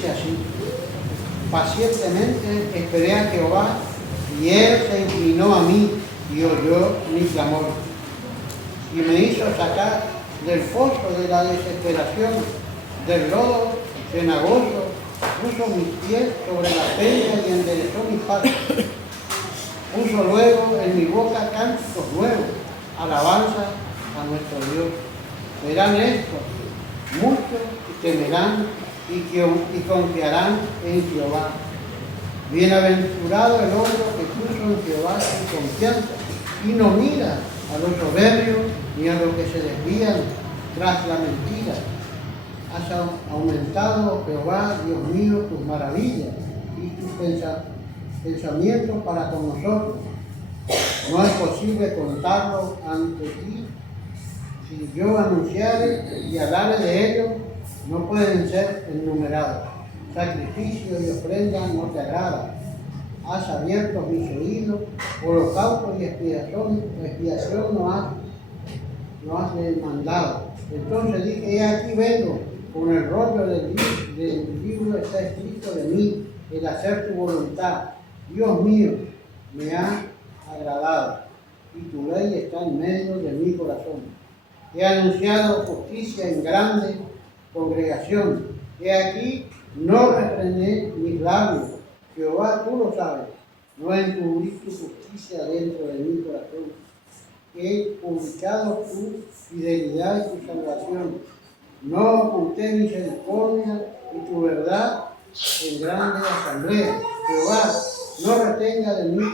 dice así: pacientemente esperé a Jehová, y él se inclinó a mí y oyó mi clamor, y me hizo sacar del foso de la desesperación, del lodo cenagoso, puso mis pies sobre la peña y enderezó mis pasos. Puso luego en mi boca cánticos nuevos, alabanza a nuestro Dios. Verán esto muchos y temerán y confiarán en Jehová. Bienaventurado el hombre que puso en Jehová su confianza y no mira a los soberbios ni a los que se desvían tras la mentira. Has aumentado, Jehová, Dios mío, tus maravillas y tus pensamientos para con nosotros. No es posible contarlo ante ti. Si yo anunciare y hablare de ellos, no pueden ser enumerados. Sacrificio y ofrenda no te agrada. Has abierto mis oídos, holocausto y expiación no has demandado. Entonces dije: he aquí vengo, con el rollo del libro está escrito de mí, el hacer tu voluntad. Dios mío, me ha agradado, y tu ley está en medio de mi corazón. He anunciado justicia en grande congregación. He aquí, no refrené mis labios. Jehová, tú lo sabes. No encubrí tu justicia dentro de mi corazón. He publicado tu fidelidad y tu salvación. No oculté misericordia y tu verdad en grande asamblea. Jehová, no retenga de mí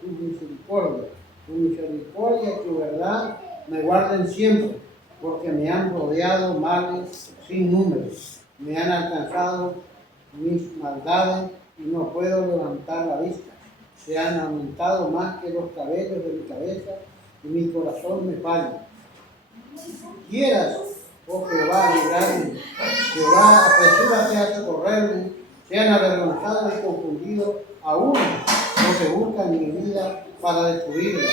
tu misericordia. Tu misericordia y tu verdad me guarden siempre, porque me han rodeado males sin número. Me han alcanzado mis maldades y no puedo levantar la vista. Se han aumentado más que los cabellos de mi cabeza y mi corazón me falla. Quieras, oh Jehová, librarme. Jehová, apresúrate a socorrerme. Sean avergonzados y confundidos aún los que buscan mi vida para destruirla.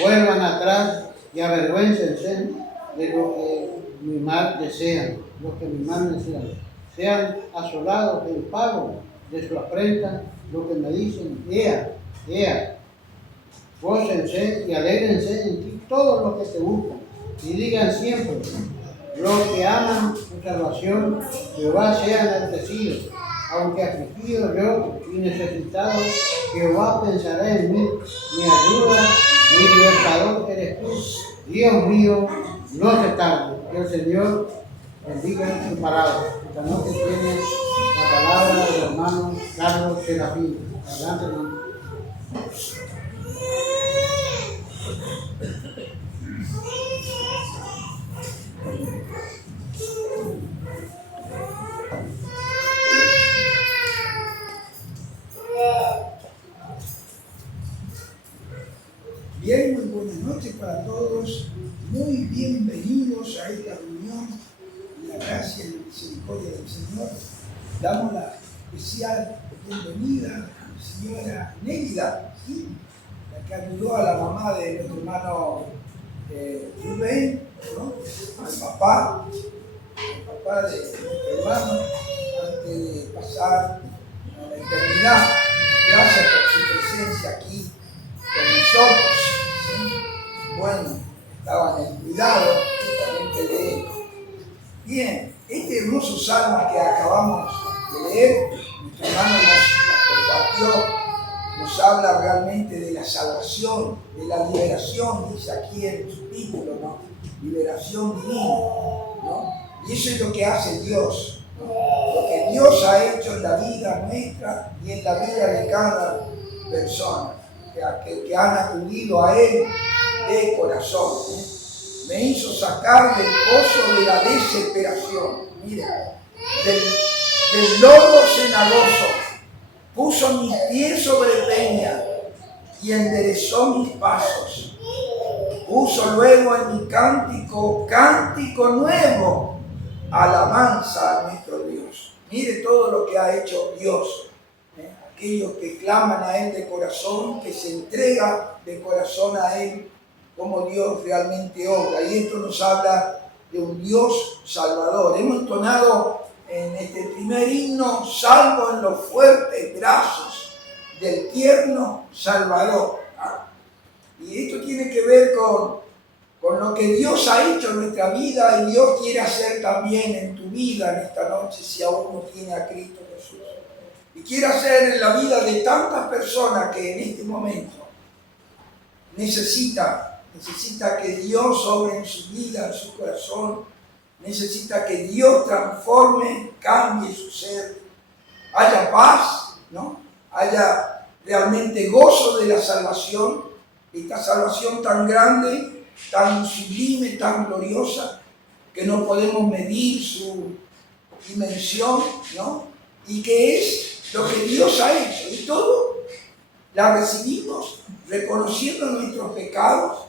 Vuelvan atrás y avergüéncense de lo que mi mal desean, los que mi mal desean. Sean asolados del pago de su afrenta, los que me dicen: ea, ea. Gócense y alégrense en ti todos los que te buscan, y digan siempre: los que aman tu salvación, Jehová sea enaltecido. Aunque afligido yo y necesitado, Jehová pensará en mí. Mi ayuda, mi libertador eres tú. Dios mío, no te tardes. Que el Señor bendiga su palabra. Esta noche tiene la palabra del hermano Carlos Serafín. Adelante, hermano. Bien, muy buenas noches para todos. Muy bienvenidos a esta reunión de la gracia y la misericordia del Señor. Damos la especial bienvenida a la señora Nélida, ¿sí? La que ayudó a la mamá de nuestro hermano Rubén, ¿no? Al papá de nuestro hermano, antes de pasar a la eternidad. Gracias por su presencia aquí con nosotros. ¿Sí? Bueno, estaban en cuidado justamente de él. Bien, este hermoso salmo que acabamos de leer, nuestro hermano nos compartió, nos habla realmente de la salvación, de la liberación, dice aquí en su título, ¿no? Liberación divina, ¿no? Y eso es lo que hace Dios, ¿no? Lo que Dios ha hecho en la vida nuestra y en la vida de cada persona que han acudido a Él de corazón, ¿eh? Me hizo sacar del pozo de la desesperación, mira, del lodo cenagoso, puso mis pies sobre peña y enderezó mis pasos. Puso luego en mi cántico nuevo, alabanza a nuestro Dios. Mire todo lo que ha hecho Dios. Aquellos que claman a Él de corazón, que se entrega de corazón a Él, como Dios realmente obra. Y esto nos habla de un Dios salvador. Hemos entonado en este primer himno, salvo en los fuertes brazos del tierno Salvador. Y esto tiene que ver con lo que Dios ha hecho en nuestra vida y Dios quiere hacer también en tu vida en esta noche si aún no tiene a Cristo Jesús. Y quiere hacer en la vida de tantas personas que en este momento necesita que Dios obre en su vida, en su corazón, necesita que Dios transforme, cambie su ser, haya paz, ¿no? Haya realmente gozo de la salvación, esta salvación tan grande, tan sublime, tan gloriosa, que no podemos medir su dimensión, ¿no? Y que es lo que Dios ha hecho, y todo la recibimos reconociendo nuestros pecados,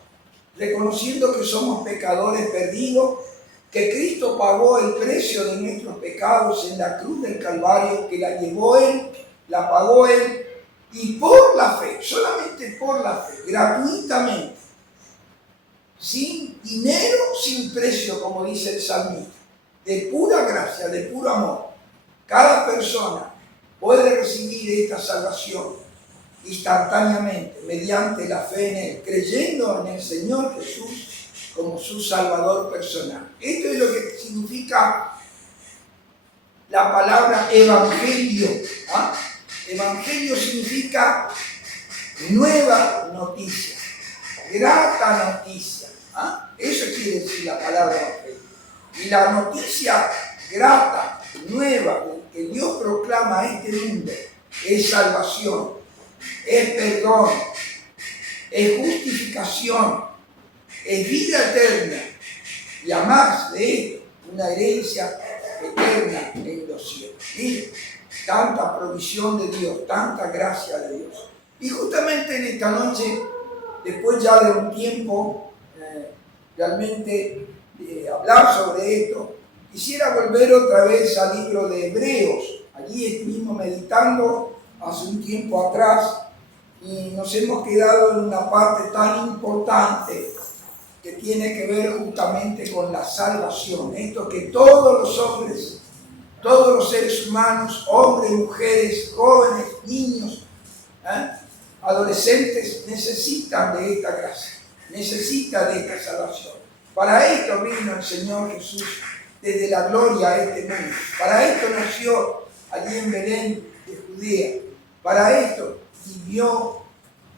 reconociendo que somos pecadores perdidos, que Cristo pagó el precio de nuestros pecados en la cruz del Calvario, que la llevó Él, la pagó Él, y por la fe, solamente por la fe, gratuitamente, sin dinero, sin precio, como dice el salmista, de pura gracia, de puro amor. Cada persona puede recibir esta salvación instantáneamente, mediante la fe en Él, creyendo en el Señor Jesús como su Salvador personal. Esto es lo que significa la palabra evangelio. Evangelio significa nueva noticia, grata noticia. Eso quiere decir la palabra evangelio. Y la noticia grata, nueva, que Dios proclama a este mundo, es salvación, es perdón, es justificación, es vida eterna, y además de esto, una herencia eterna en los cielos. Miren, tanta provisión de Dios, tanta gracia de Dios. Y justamente en esta noche, después ya de un tiempo realmente de hablar sobre esto, quisiera volver otra vez al libro de Hebreos. Allí estuvimos meditando hace un tiempo atrás y nos hemos quedado en una parte tan importante que tiene que ver justamente con la salvación. Esto que todos los hombres, todos los seres humanos, hombres, mujeres, jóvenes, niños, adolescentes, necesitan de esta gracia, necesitan de esta salvación. Para esto vino el Señor Jesús desde la gloria a este mundo. Para esto nació allí en Belén de Judea. Para esto vivió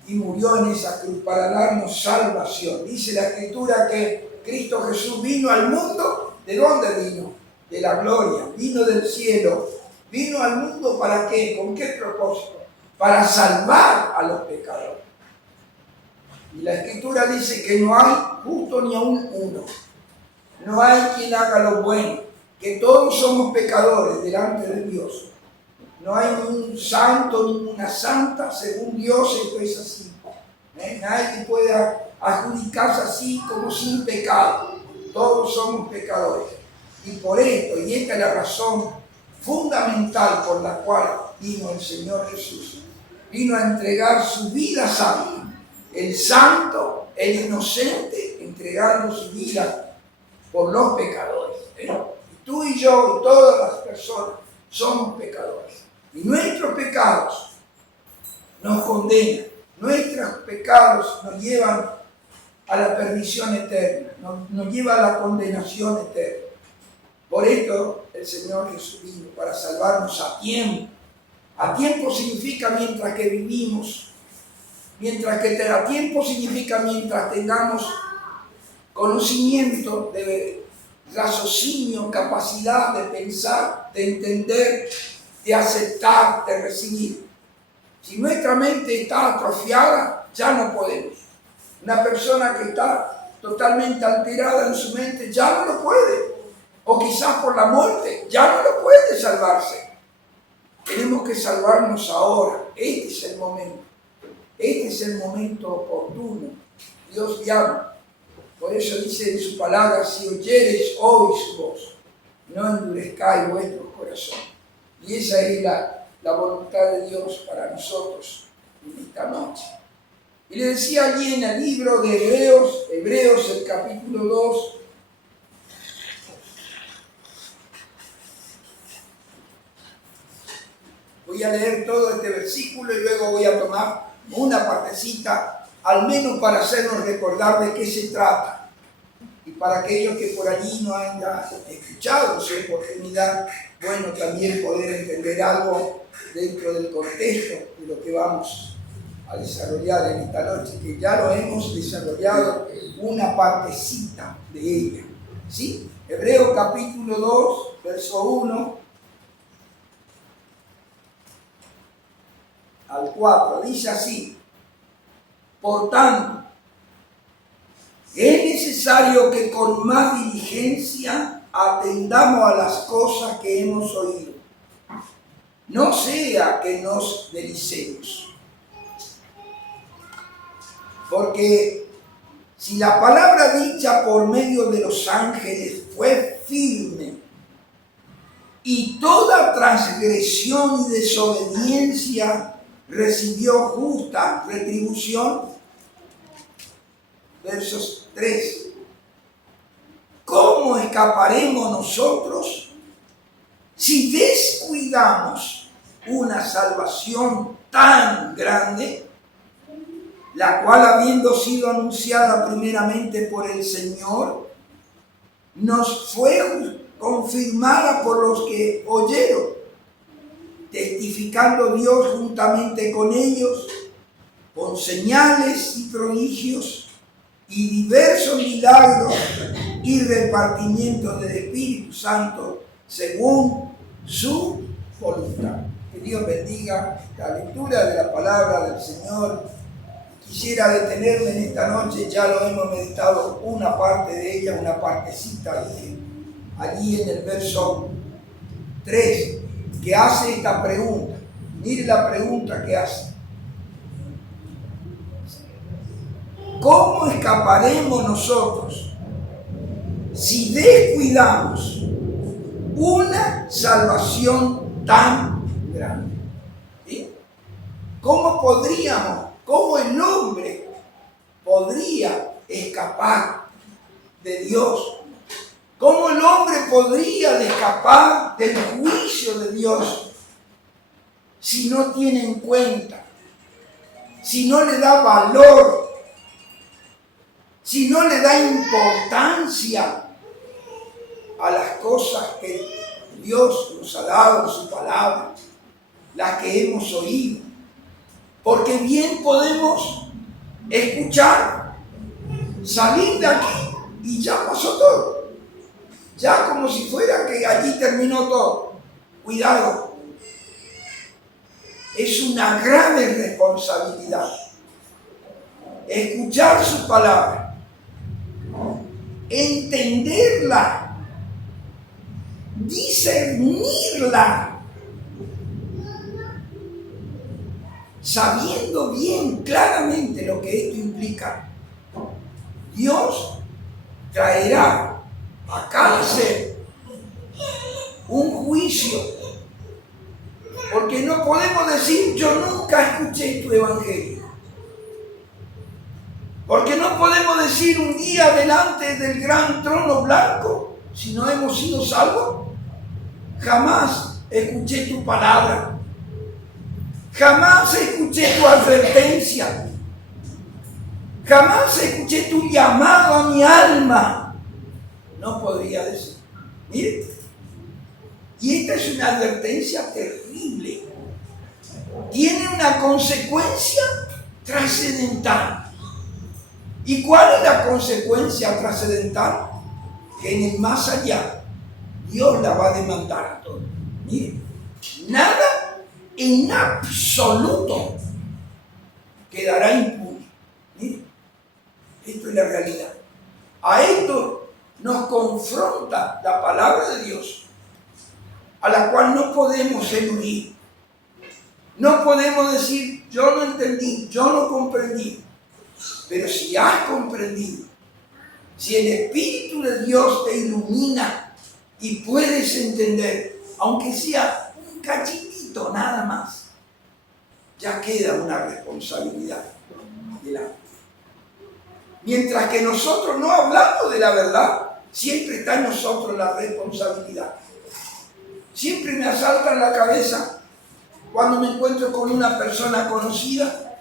y murió en esa cruz, para darnos salvación. Dice la Escritura que Cristo Jesús vino al mundo. ¿De dónde vino? De la gloria. Vino del cielo. Vino al mundo ¿para qué? ¿Con qué propósito? Para salvar a los pecadores. Y la Escritura dice que no hay justo ni aún uno. No hay quien haga lo bueno. Que todos somos pecadores delante de Dios. No hay ningún santo, ninguna santa, según Dios esto es así. Nadie puede adjudicarse así como sin pecado. Todos somos pecadores. Y por esto, y esta es la razón fundamental por la cual vino el Señor Jesús, vino a entregar su vida santa. El santo, el inocente, entregando su vida por los pecadores. Y tú y yo y todas las personas somos pecadores. Y nuestros pecados nos condenan, nuestros pecados nos llevan a la perdición eterna, nos lleva a la condenación eterna. Por esto el Señor Jesús vino, para salvarnos a tiempo. A tiempo significa mientras que vivimos, a tiempo significa mientras tengamos conocimiento, de raciocinio, capacidad de pensar, de entender, de aceptar, de recibir. Si nuestra mente está atrofiada, ya no podemos. Una persona que está totalmente alterada en su mente ya no lo puede. O quizás por la muerte ya no lo puede salvarse. Tenemos que salvarnos ahora. Este es el momento. Este es el momento oportuno. Dios llama. Por eso dice en su palabra: si oyereis hoy su voz, no endurezcáis vuestros corazones. Y esa es la voluntad de Dios para nosotros en esta noche. Y le decía allí en el libro de Hebreos el capítulo 2, Voy a leer todo este versículo y luego voy a tomar una partecita, al menos para hacernos recordar de qué se trata. Y para aquellos que por allí no hayan escuchado su oportunidad, bueno, también poder entender algo dentro del contexto de lo que vamos a desarrollar en esta noche, que ya lo hemos desarrollado una partecita de ella. ¿Sí? Hebreos capítulo 2, verso 1 al 4, dice así: por tanto, es necesario que con más diligencia atendamos a las cosas que hemos oído, no sea que nos deslicemos. Porque si la palabra dicha por medio de los ángeles fue firme, y toda transgresión y desobediencia recibió justa retribución, versos 3, ¿cómo escaparemos nosotros si descuidamos una salvación tan grande, la cual, habiendo sido anunciada primeramente por el Señor, nos fue confirmada por los que oyeron, testificando Dios juntamente con ellos, con señales y prodigios y diversos milagros y repartimientos del Espíritu Santo según su voluntad? Que Dios bendiga la lectura de la palabra del Señor. Quisiera detenerme en esta noche, ya lo hemos meditado una parte de ella, una partecita, dije, allí en el verso 3, que hace esta pregunta. Mire la pregunta que hace: ¿cómo escaparemos nosotros si descuidamos una salvación tan grande? ¿Sí? ¿Cómo el hombre podría escapar de Dios? ¿Cómo el hombre podría escapar del juicio de Dios si no tiene en cuenta, si no le da valor, si no le da importancia a las cosas que Dios nos ha dado en su palabra, las que hemos oído? Porque bien podemos escuchar, salir de aquí y ya pasó todo. Ya como si fuera que allí terminó todo. Cuidado. Es una grave responsabilidad escuchar su palabra, entenderla, discernirla, sabiendo bien claramente lo que esto implica. Dios traerá a cada ser un juicio, porque no podemos decir yo nunca escuché tu evangelio, porque no podemos decir un día delante del gran trono blanco, si no hemos sido salvos, jamás escuché tu palabra, jamás escuché tu advertencia, jamás escuché tu llamado a mi alma. No podría decir. Mire, y esta es una advertencia terrible. Tiene una consecuencia trascendental. ¿Y cuál es la consecuencia trascendental? Que en el más allá Dios la va a demandar a todos. Mire, nada en absoluto quedará impune. Mire, esto es la realidad. A esto nos confronta la palabra de Dios, a la cual no podemos eludir. No podemos decir, yo no entendí, yo no comprendí. Pero si has comprendido, si el Espíritu de Dios te ilumina y puedes entender, aunque sea un cachitito nada más, ya queda una responsabilidad delante. Mientras que nosotros no hablamos de la verdad, siempre está en nosotros la responsabilidad. Siempre me asalta en la cabeza cuando me encuentro con una persona conocida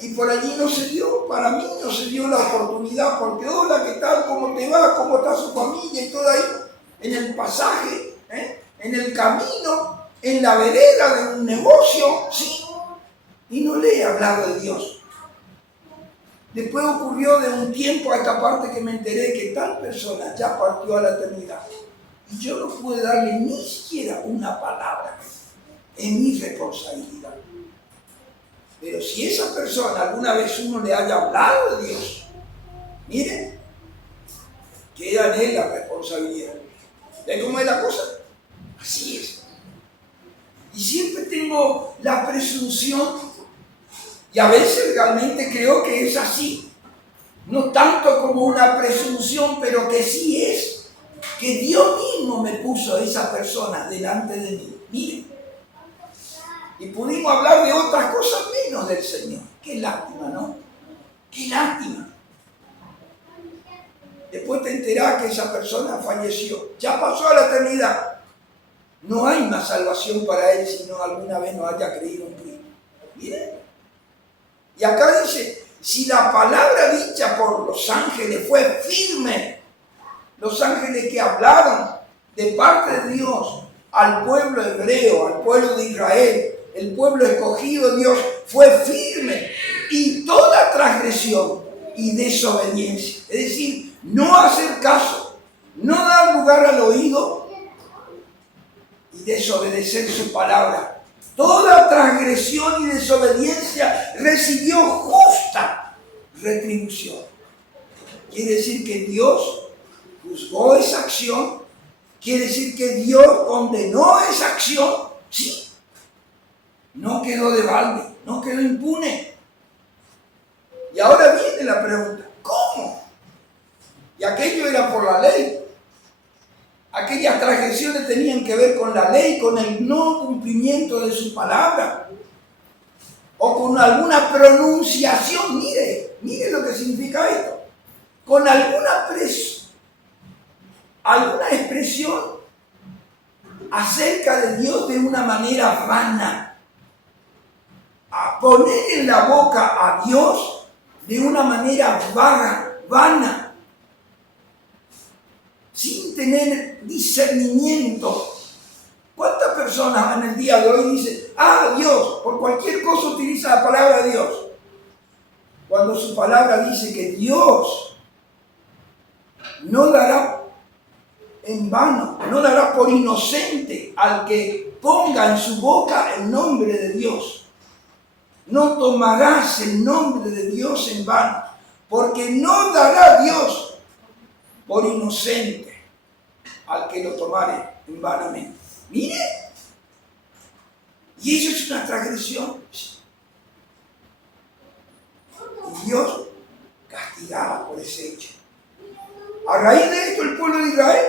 y por allí no se dio, para mí no se dio la oportunidad, porque hola, ¿qué tal? ¿Cómo te va? ¿Cómo está su familia? Y todo ahí, en el pasaje, en el camino, en la vereda de un negocio, ¿sí? Y no le he hablado de Dios. Después ocurrió de un tiempo a esta parte que me enteré que tal persona ya partió a la eternidad. Y yo no pude darle ni siquiera una palabra. En mi responsabilidad. Pero si esa persona alguna vez uno le haya hablado de Dios, miren, queda en él la responsabilidad. ¿Ven cómo es la cosa? Así es. Y siempre tengo la presunción, y a veces realmente creo que es así, no tanto como una presunción, pero que sí es, que Dios mismo me puso a esa persona delante de mí. Miren. Y pudimos hablar de otras cosas menos del Señor. Qué lástima, ¿no? Qué lástima. Después te enterás que esa persona falleció. Ya pasó a la eternidad. No hay más salvación para él si no alguna vez no haya creído en Cristo. Miren. Y acá dice, si la palabra dicha por los ángeles fue firme, los ángeles que hablaron de parte de Dios al pueblo hebreo, al pueblo de Israel, el pueblo escogido de Dios fue firme, y toda transgresión y desobediencia, es decir, no hacer caso, no dar lugar al oído y desobedecer su palabra, toda transgresión y desobediencia recibió justa retribución. Quiere decir que Dios juzgó esa acción, quiere decir que Dios condenó esa acción, sí. No quedó de balde, no quedó impune. Y ahora viene la pregunta, ¿cómo? Y aquello era por la ley. Aquellas transgresiones tenían que ver con la ley, con el no cumplimiento de su palabra, o con alguna pronunciación. Mire lo que significa esto. Con alguna expresión acerca de Dios de una manera vana. A poner en la boca a Dios de una manera vana, sin tener discernimiento. ¿Cuántas personas en el día de hoy dicen, Dios, por cualquier cosa utiliza la palabra de Dios? Cuando su palabra dice que Dios no dará en vano, no dará por inocente al que ponga en su boca el nombre de Dios. No tomarás el nombre de Dios en vano, porque no dará Dios por inocente al que lo tomare en vanamente. Mire, y eso es una transgresión. Y Dios castigaba por ese hecho. A raíz de esto, el pueblo de Israel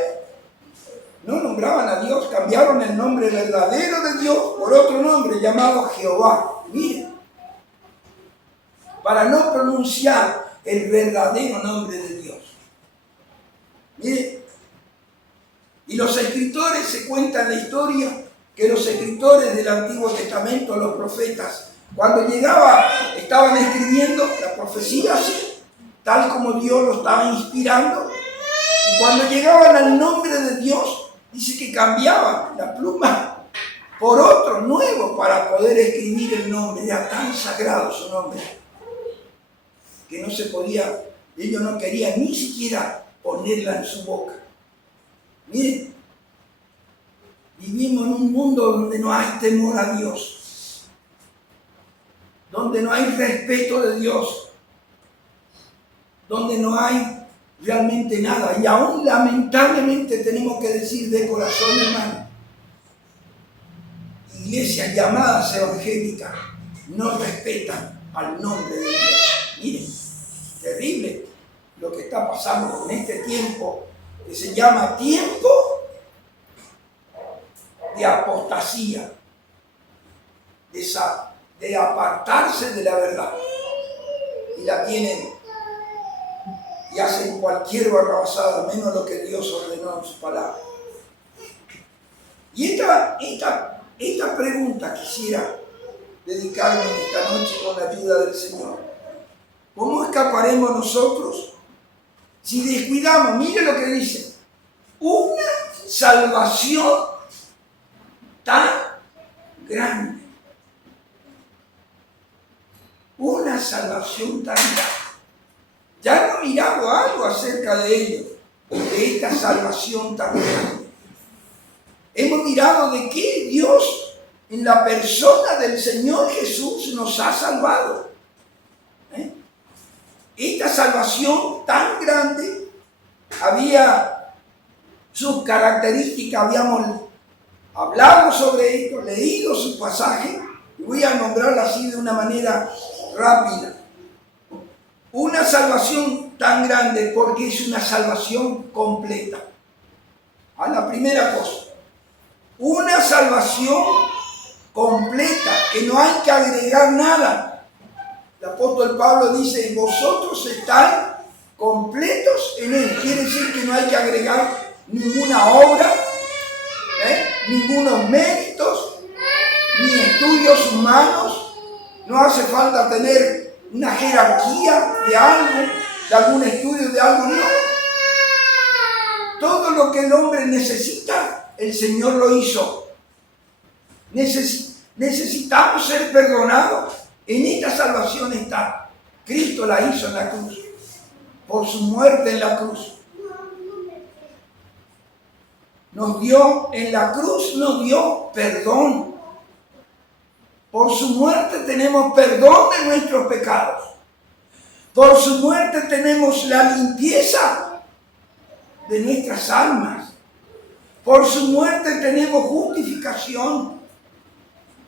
no nombraban a Dios, cambiaron el nombre verdadero de Dios por otro nombre llamado Jehová. Mire, para no pronunciar el verdadero nombre de Dios. Mire, y los escritores, se cuentan la historia que los escritores del Antiguo Testamento, los profetas, cuando estaban escribiendo la profecía así, tal como Dios lo estaba inspirando, y cuando llegaban al nombre de Dios, dice que cambiaban la pluma por otro nuevo para poder escribir el nombre. Era tan sagrado su nombre que no se podía, ellos no querían ni siquiera ponerla en su boca. Miren, vivimos en un mundo donde no hay temor a Dios, donde no hay respeto de Dios, donde no hay realmente nada, y aún lamentablemente tenemos que decir de corazón, hermano, iglesias llamadas evangélicas no respetan al nombre de Dios. Miren, terrible lo que está pasando en este tiempo que se llama tiempo de apostasía, de apartarse de la verdad, y la tienen y hacen cualquier barrabasada menos lo que Dios ordenó en su palabra. Y esta Esta pregunta quisiera dedicarnos esta noche con la ayuda del Señor. ¿Cómo escaparemos nosotros si descuidamos? Mire lo que dice. Una salvación tan grande. Una salvación tan grande. Ya hemos mirado algo acerca de ello, de esta salvación tan grande. Hemos mirado de que Dios, en la persona del Señor Jesús, nos ha salvado. Esta salvación tan grande había sus características, habíamos hablado sobre esto, leído su pasaje, y voy a nombrarlo así de una manera rápida. Una salvación tan grande porque es una salvación completa. A la primera cosa, una salvación completa, que no hay que agregar nada. El apóstol Pablo dice, vosotros estáis completos en él. Quiere decir que no hay que agregar ninguna obra, ningunos méritos, ni estudios humanos. No hace falta tener una jerarquía de algo, de algún estudio de algo, no. Todo lo que el hombre necesita, el Señor lo hizo. Necesitamos ser perdonados. En esta salvación está. Cristo la hizo en la cruz. Por su muerte en la cruz. Nos dio, en la cruz nos dio perdón. Por su muerte tenemos perdón de nuestros pecados. Por su muerte tenemos la limpieza de nuestras almas. Por su muerte tenemos justificación.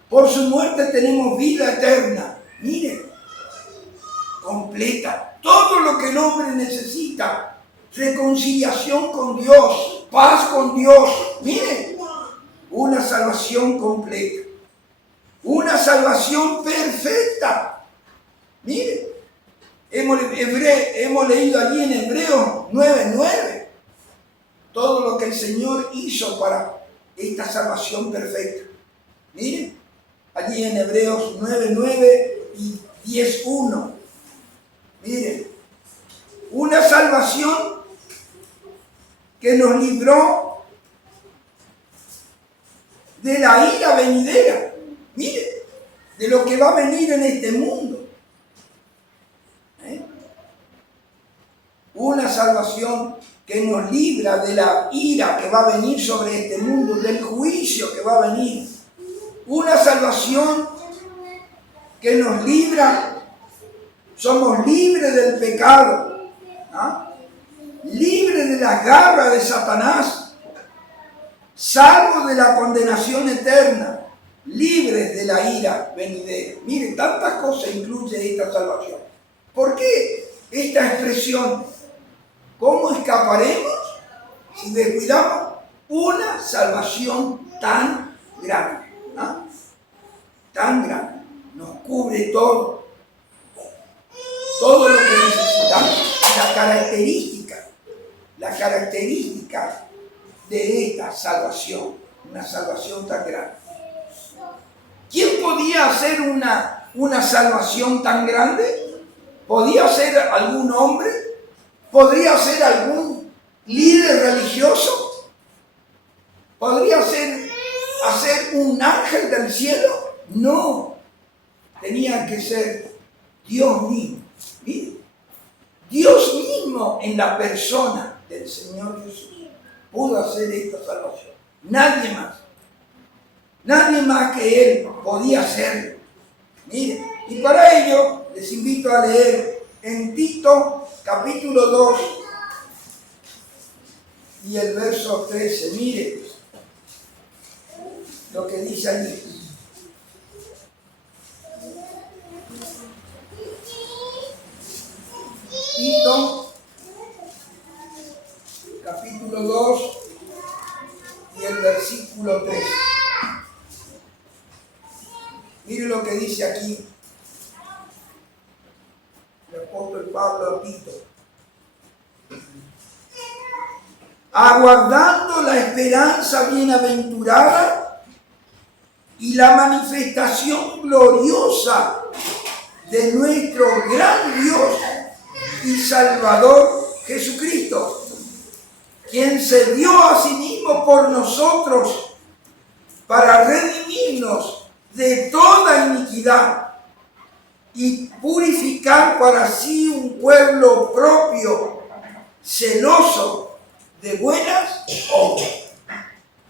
Por su muerte tenemos vida eterna. Mire, completa. Todo lo que el hombre necesita. Reconciliación con Dios. Paz con Dios. Mire, una salvación completa. Una salvación perfecta. Mire, hemos leído allí en Hebreos 9:9 todo lo que el Señor hizo para esta salvación perfecta. Mire, allí en Hebreos 9:9 y 10:1. Mire, una salvación que nos libró de la ira venidera. Mire, de lo que va a venir en este mundo. Una salvación que nos libra de la ira que va a venir sobre este mundo, del juicio que va a venir. Una salvación que nos libra, somos libres del pecado, libres de las garras de Satanás, salvos de la condenación eterna, libres de la ira venidera. Mire, tantas cosas incluye esta salvación. ¿Por qué esta expresión? ¿Cómo escaparemos si descuidamos una salvación tan grande? Tan grande. Nos cubre todo. Todo lo que necesitamos. La característica de esta salvación. Una salvación tan grande. ¿Quién podía hacer una salvación tan grande? ¿Podía ser algún hombre? ¿Podría ser algún líder religioso? ¿Podría ser hacer un ángel del cielo? No. Tenía que ser Dios mismo. Mire, Dios mismo en la persona del Señor Jesús pudo hacer esta salvación. Nadie más. Nadie más que Él podía hacerlo. Mire, y para ello les invito a leer en Tito capítulo 2 y el verso 13. Mire lo que dice allí. Tito capítulo 2 y el versículo 13. Mire lo que dice aquí el apóstol Pablo a Tito. Aguardando la esperanza bienaventurada y la manifestación gloriosa de nuestro gran Dios y Salvador Jesucristo, quien se dio a sí mismo por nosotros para redimirnos de toda iniquidad y purificar para sí un pueblo propio, celoso de buenas obras.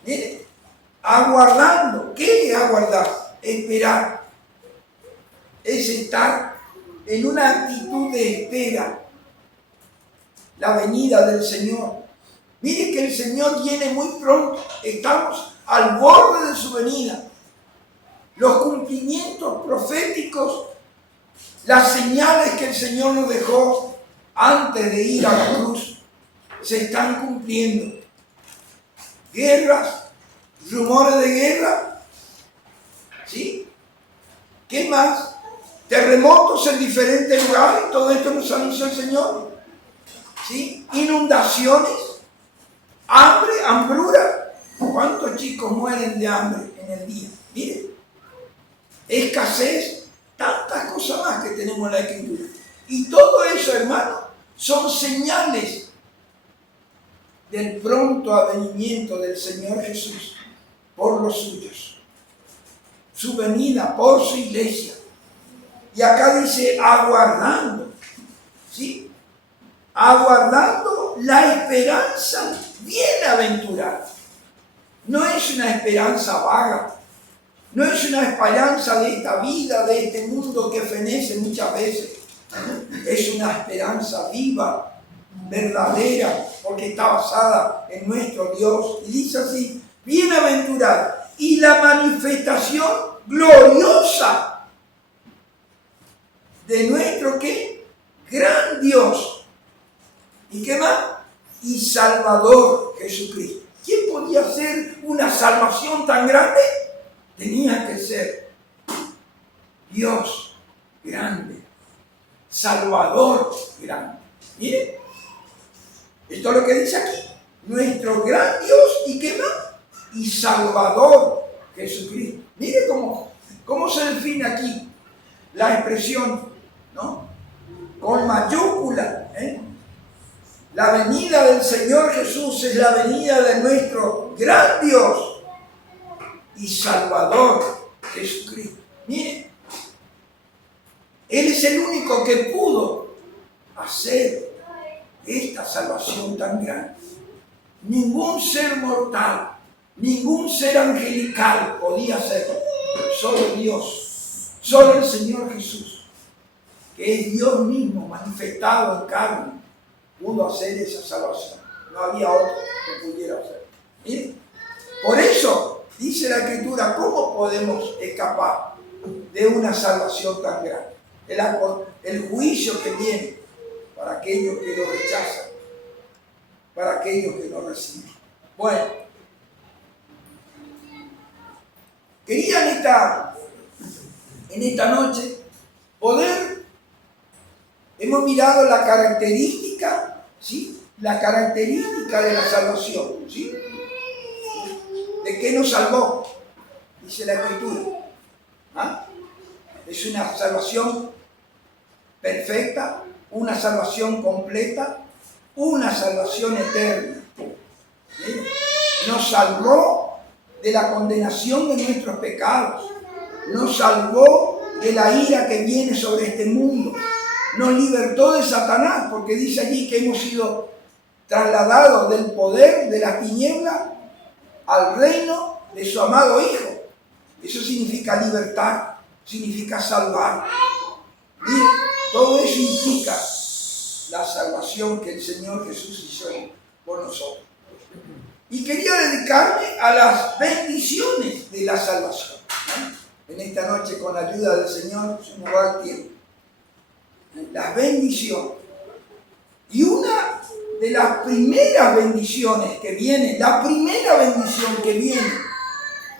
Miren, aguardando. ¿Qué es aguardar? Esperar. Es estar en una actitud de espera la venida del Señor. Miren que el Señor viene muy pronto. Estamos al borde de su venida. Los cumplimientos proféticos, las señales que el Señor nos dejó antes de ir a la cruz, se están cumpliendo. Guerras, rumores de guerra, ¿sí? ¿Qué más? Terremotos en diferentes lugares, todo esto nos anunció el Señor, ¿sí? Inundaciones, hambre, hambrura. ¿Cuántos chicos mueren de hambre en el día? Miren, escasez, tantas cosas más que tenemos en la Escritura. Y todo eso, hermano, son señales del pronto avenimiento del Señor Jesús por los suyos, su venida por su iglesia. Y acá dice aguardando, ¿sí? Aguardando la esperanza bienaventurada. No es una esperanza vaga, no es una esperanza de esta vida, de este mundo que fenece muchas veces. Es una esperanza viva, verdadera, porque está basada en nuestro Dios. Y dice así, bienaventurada, y la manifestación gloriosa de nuestro, ¿qué? Gran Dios. ¿Y qué más? Y Salvador Jesucristo. ¿Quién podía hacer una salvación tan grande? Tenía que ser Dios grande, Salvador grande. Miren, esto es lo que dice aquí. Nuestro gran Dios, ¿y qué más? Y Salvador Jesucristo. Miren cómo se define aquí la expresión, ¿no? Con mayúscula, ¿eh? La venida del Señor Jesús es la venida de nuestro gran Dios y Salvador Jesucristo. Miren, Él es el único que pudo hacer esta salvación tan grande. Ningún ser mortal, ningún ser angelical podía hacerlo. Solo Dios, solo el Señor Jesús, que es Dios mismo manifestado en carne, pudo hacer esa salvación. No había otro que pudiera hacer. ¿Miren? Por eso dice la Escritura, ¿cómo podemos escapar de una salvación tan grande? El juicio que viene para aquellos que lo rechazan, para aquellos que lo reciben. Bueno, quería en esta noche poder, hemos mirado la característica, ¿sí? La característica de la salvación, ¿sí? ¿De qué nos salvó? Dice la Escritura. ¿Ah? Es una salvación perfecta, una salvación completa, una salvación eterna. ¿Sí? Nos salvó de la condenación de nuestros pecados, nos salvó de la ira que viene sobre este mundo, nos libertó de Satanás, porque dice allí que hemos sido trasladados del poder de la tiniebla al reino de su amado Hijo. Eso significa libertad, significa salvar. Y todo eso implica la salvación que el Señor Jesús hizo por nosotros. Y quería dedicarme a las bendiciones de la salvación, ¿no? En esta noche, con la ayuda del Señor, se nos va el tiempo. Las bendiciones. Y una de las primeras bendiciones que viene, la primera bendición que viene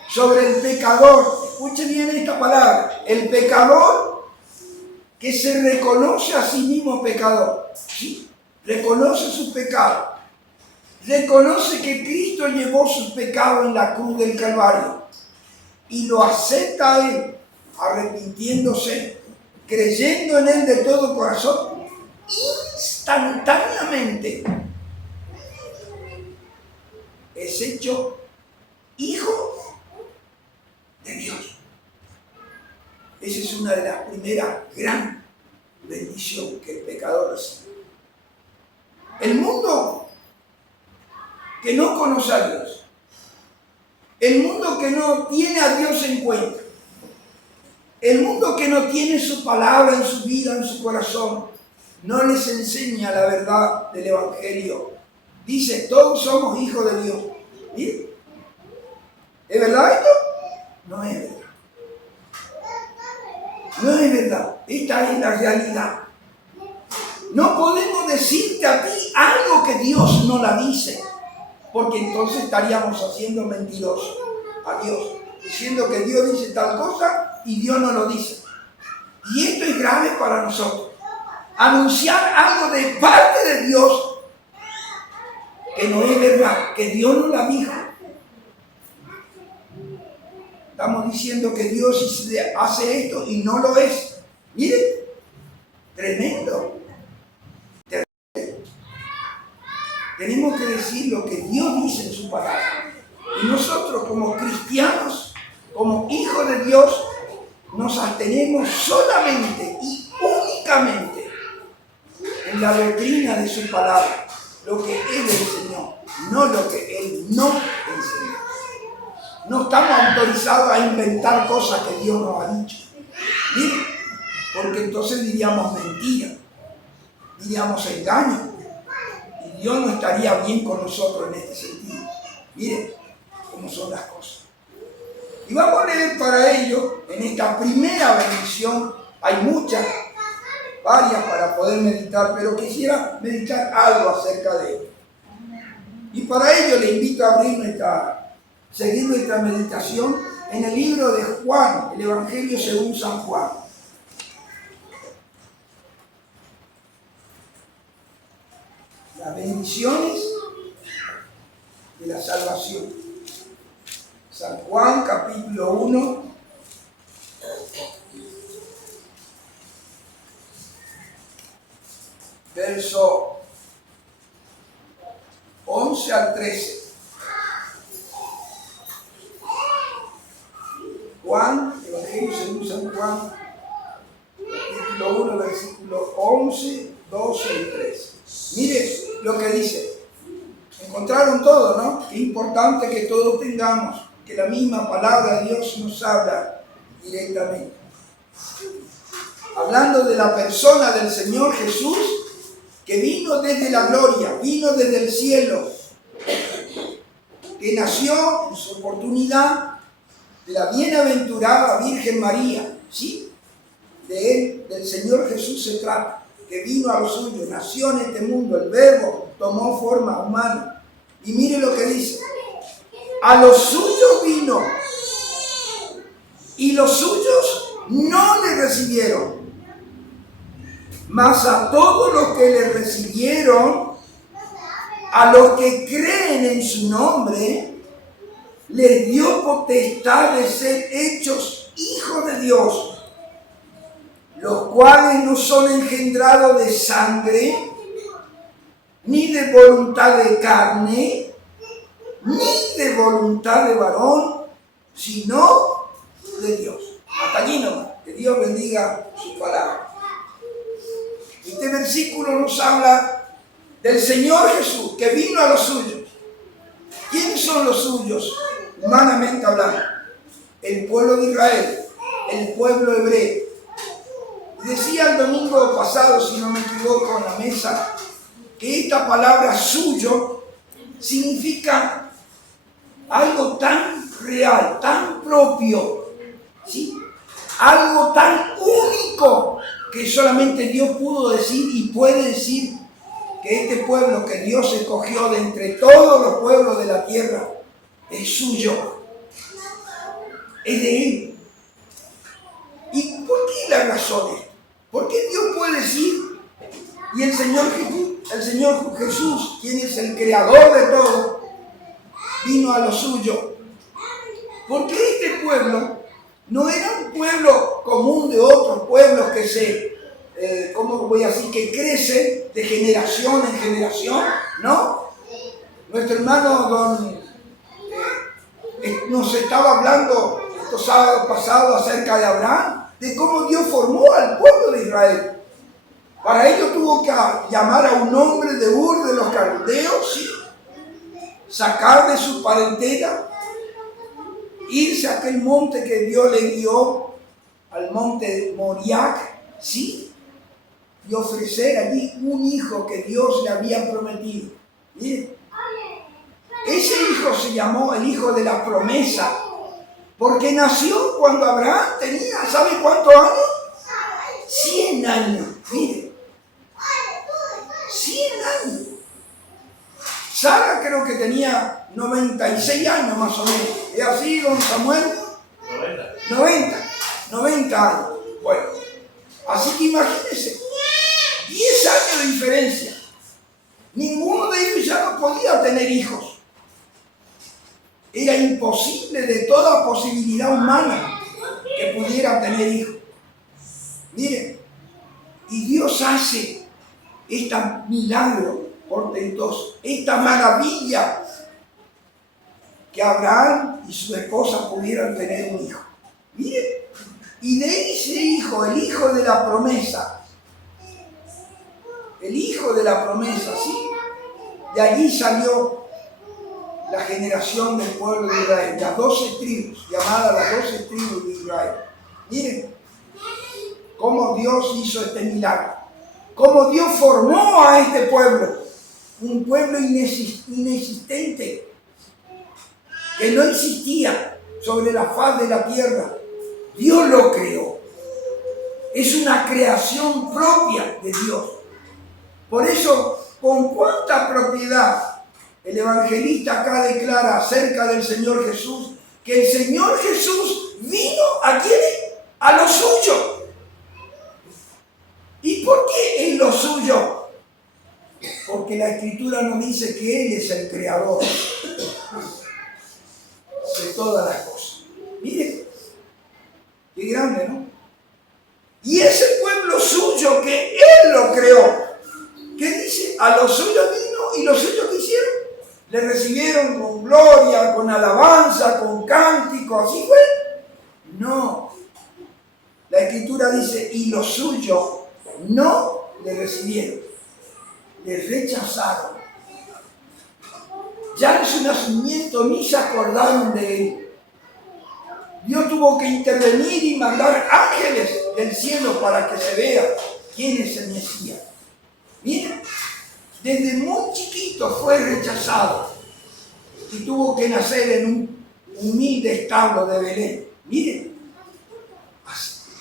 sobre el pecador, escuche bien esta palabra, el pecador que se reconoce a sí mismo pecador, ¿sí? Reconoce su pecado, reconoce que Cristo llevó sus pecados en la cruz del Calvario y lo acepta a Él, arrepintiéndose, creyendo en Él de todo corazón, instantáneamente es hecho hijo de Dios. Esa es una de las primeras gran bendiciones que el pecador recibe. El mundo que no conoce a Dios, el mundo que no tiene a Dios en cuenta, el mundo que no tiene su palabra en su vida, en su corazón, no les enseña la verdad del Evangelio. Dice, todos somos hijos de Dios. ¿Miren? ¿Es verdad esto? No es verdad. No es verdad. Esta es la realidad. No podemos decirte a ti algo que Dios no la dice, porque entonces estaríamos haciendo mentirosos a Dios, diciendo que Dios dice tal cosa y Dios no lo dice. Y esto es grave para nosotros. Anunciar algo de parte de Dios que no es verdad, que Dios no la dijo. Estamos diciendo que Dios hace esto y no lo es. Miren, tremendo. Tenemos que decir lo que Dios dice en su palabra. Y nosotros como cristianos, como hijos de Dios, nos abstenemos solamente y únicamente en la doctrina de su palabra, lo que Él enseñó, no lo que Él no enseñó. No estamos autorizados a inventar cosas que Dios nos ha dicho. ¿Bien? Porque entonces diríamos mentira, diríamos engaño. Y Dios no estaría bien con nosotros en este sentido. Miren cómo son las cosas. Y vamos a leer para ello, en esta primera bendición, hay muchas, varias para poder meditar, pero quisiera meditar algo acerca de ello. Y para ello le invito a seguir nuestra meditación en el libro de Juan, el Evangelio según San Juan. Las bendiciones de la salvación. San Juan, capítulo 1, verso 11 al 13. Juan, Evangelio según San Juan, capítulo 1, versículo 11, 12 y 13. Mire lo que dice. Encontraron todo, ¿no? Qué importante que todos tengamos, que la misma palabra de Dios nos habla directamente. Hablando de la persona del Señor Jesús, que vino desde la gloria, vino desde el cielo, que nació en su oportunidad de la bienaventurada Virgen María, ¿sí? De él, del Señor Jesús se trata, que vino a lo suyo, nació en este mundo, el Verbo tomó forma humana. Y mire lo que dice, a los suyos vino, y los suyos no le recibieron, mas a todos los que le recibieron, a los que creen en su nombre, les dio potestad de ser hechos hijos de Dios, los cuales no son engendrados de sangre, ni de voluntad de carne, ni de voluntad de varón, sino de Dios. Hasta allí nomás. Que Dios bendiga su palabra. Este versículo nos habla del Señor Jesús, que vino a los suyos. ¿Quiénes son los suyos? Humanamente hablando. El pueblo de Israel, el pueblo hebreo. Decía el domingo pasado, si no me equivoco, en la mesa, que esta palabra suyo significa algo tan real, tan propio, ¿sí? Algo tan único que solamente Dios pudo decir y puede decir que este pueblo que Dios escogió de entre todos los pueblos de la tierra es suyo, es de Él. ¿Y por qué la razón es? ¿Por qué Dios puede decir y el Señor Jesús, quien es el creador de todo, vino a lo suyo? Porque este pueblo no era un pueblo común de otros pueblos que ¿cómo voy a decir? Que crecen de generación en generación, ¿no? Nuestro hermano nos estaba hablando estos sábados pasados acerca de Abraham, de cómo Dios formó al pueblo de Israel. Para ello tuvo que llamar a un hombre de Ur de los Caldeos, ¿sí? Sacar de su parentela, irse a aquel monte que Dios le guió, al monte Moriac, ¿sí? Y ofrecer allí un hijo que Dios le había prometido. Miren, ese hijo se llamó el hijo de la promesa, porque nació cuando Abraham tenía, ¿sabe cuántos años? 100 años, miren, 100 años. Sara creo que tenía 96 años más o menos. ¿Es así, don Samuel? 90 años. Bueno, así que imagínense, 10 años de diferencia. Ninguno de ellos ya no podía tener hijos. Era imposible de toda posibilidad humana que pudiera tener hijos. Miren, y Dios hace este milagro portentoso, esta maravilla, que Abraham y su esposa pudieran tener un hijo. Miren, y de ese hijo, el hijo de la promesa, ¿sí? De allí salió la generación del pueblo de Israel, las 12 tribus, llamadas las 12 tribus de Israel. Miren cómo Dios hizo este milagro, cómo Dios formó a este pueblo, un pueblo inexistente, que no existía sobre la faz de la tierra. Dios lo creó. Es una creación propia de Dios. Por eso, con cuánta propiedad el evangelista acá declara acerca del Señor Jesús, que el Señor Jesús vino ¿a quiénes? A los suyos. ¿Y por qué en lo suyo? Porque la Escritura nos dice que Él es el creador de todas las cosas. Miren, qué grande, ¿no? Y ese pueblo suyo que Él lo creó, ¿qué dice? A los suyos vino y los suyos ¿qué hicieron? Le recibieron con gloria, con alabanza, con cántico, ¿así fue? No. La Escritura dice, y los suyos no le recibieron, le rechazaron. Ya en su nacimiento ni se acordaron de él. Dios tuvo que intervenir y mandar ángeles del cielo para que se vea quién es el Mesías. Miren, desde muy chiquito fue rechazado y tuvo que nacer en un humilde establo de Belén. Miren,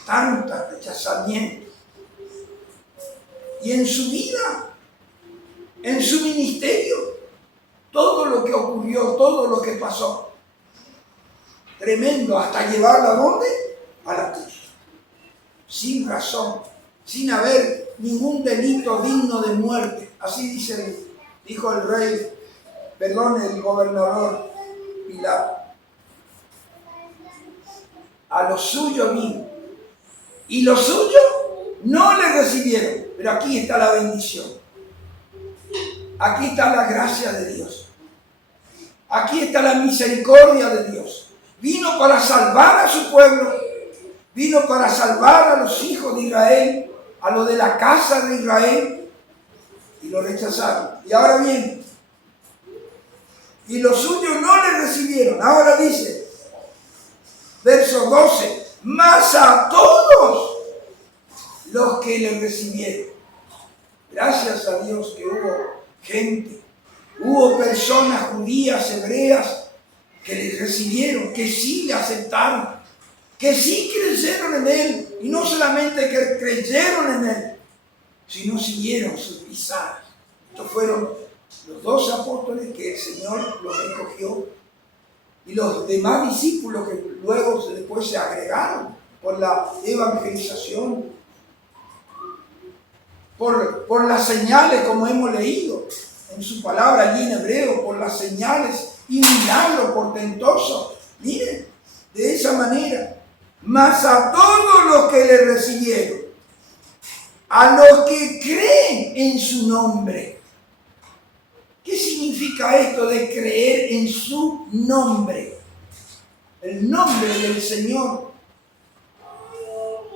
tanto rechazamiento. Y en su vida, en su ministerio, todo lo que ocurrió, todo lo que pasó, tremendo, hasta llevarla ¿a dónde? A la cruz. Sin razón, sin haber ningún delito digno de muerte. Así dijo el gobernador Pilato. A los suyos vino. Y los suyos no le recibieron. Pero aquí está la bendición. Aquí está la gracia de Dios. Aquí está la misericordia de Dios. Vino para salvar a su pueblo. Vino para salvar a los hijos de Israel, a los de la casa de Israel. Y lo rechazaron. Y ahora bien, y los suyos no le recibieron. Ahora dice, verso 12, mas a todos los que le recibieron. Gracias a Dios que hubo gente, hubo personas judías, hebreas, que le recibieron, que sí le aceptaron, que sí creyeron en Él, y no solamente que creyeron en Él, sino siguieron sus pisadas. Estos fueron los 12 apóstoles que el Señor los escogió, y los demás discípulos que después se agregaron por la evangelización, por las señales, como hemos leído en su palabra allí en hebreo, por las señales y milagros portentosos. Miren, de esa manera. Mas a todos los que le recibieron, a los que creen en su nombre. ¿Qué significa esto de creer en su nombre? El nombre del Señor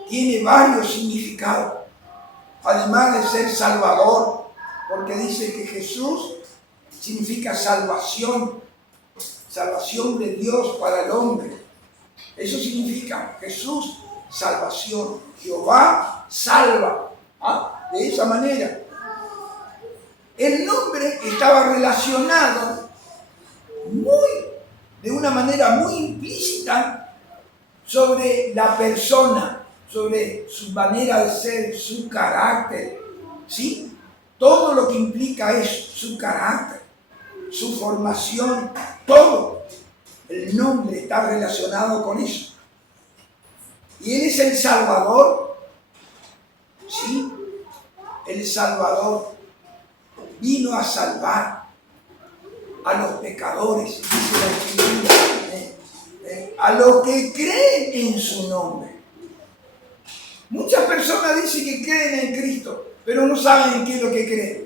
tiene varios significados, además de ser Salvador, porque dice que Jesús significa salvación, salvación de Dios para el hombre. Eso significa Jesús, salvación. Jehová salva. De esa manera. El nombre estaba relacionado de una manera muy implícita sobre la persona, sobre su manera de ser, su carácter, ¿sí? Todo lo que implica es su carácter, su formación, todo. El nombre está relacionado con eso. Y Él es el Salvador, ¿sí? El Salvador vino a salvar a los pecadores, dice la Escritura, a los que creen en su nombre. Muchas personas dicen que creen en Cristo, pero no saben en qué es lo que creen.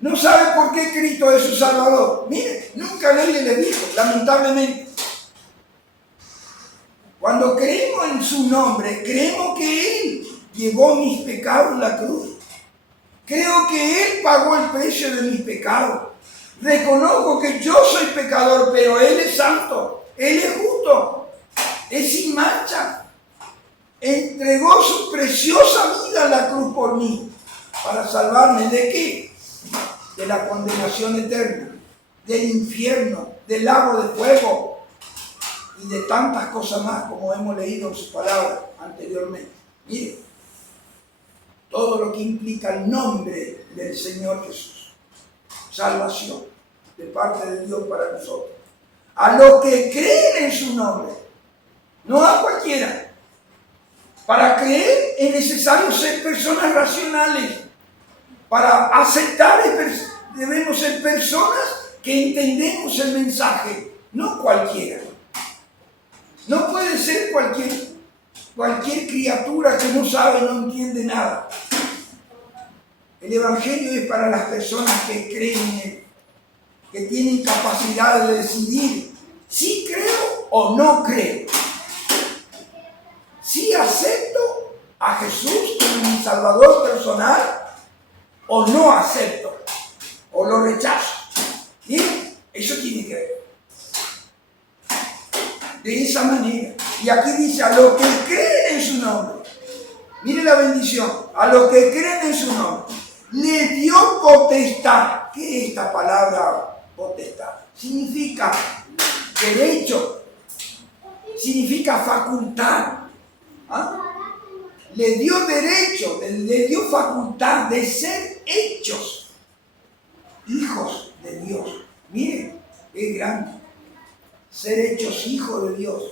No saben por qué Cristo es su Salvador. Miren, nunca nadie les dijo, lamentablemente. Cuando creemos en su nombre, creemos que Él llevó mis pecados en la cruz. Creo que Él pagó el precio de mis pecados. Reconozco que yo soy pecador, pero Él es santo, Él es justo, es sin mancha. Entregó su preciosa vida en la cruz por mí, para salvarme ¿de qué? De la condenación eterna, del infierno, del lago de fuego y de tantas cosas más como hemos leído en sus palabras anteriormente. Mire, todo lo que implica el nombre del Señor Jesús. Salvación de parte de Dios para nosotros. A los que creen en su nombre, no a cualquiera. Para creer es necesario ser personas racionales. Para aceptar debemos ser personas que entendemos el mensaje, no cualquiera. No puede ser cualquier criatura que no sabe, no entiende nada. El Evangelio es para las personas que creen en Él, que tienen capacidad de decidir si creo o no creo. Si acepto a Jesús como mi Salvador personal o no acepto, o lo rechazo. ¿Bien? Eso tiene que ver. De esa manera. Y aquí dice, a los que creen en su nombre. Mire la bendición. A los que creen en su nombre. Le dio potestad. ¿Qué es esta palabra potestad? Significa derecho. Significa facultad. Le dio derecho, le dio facultad de ser hechos hijos de Dios. Miren, es grande. Ser hechos hijos de Dios.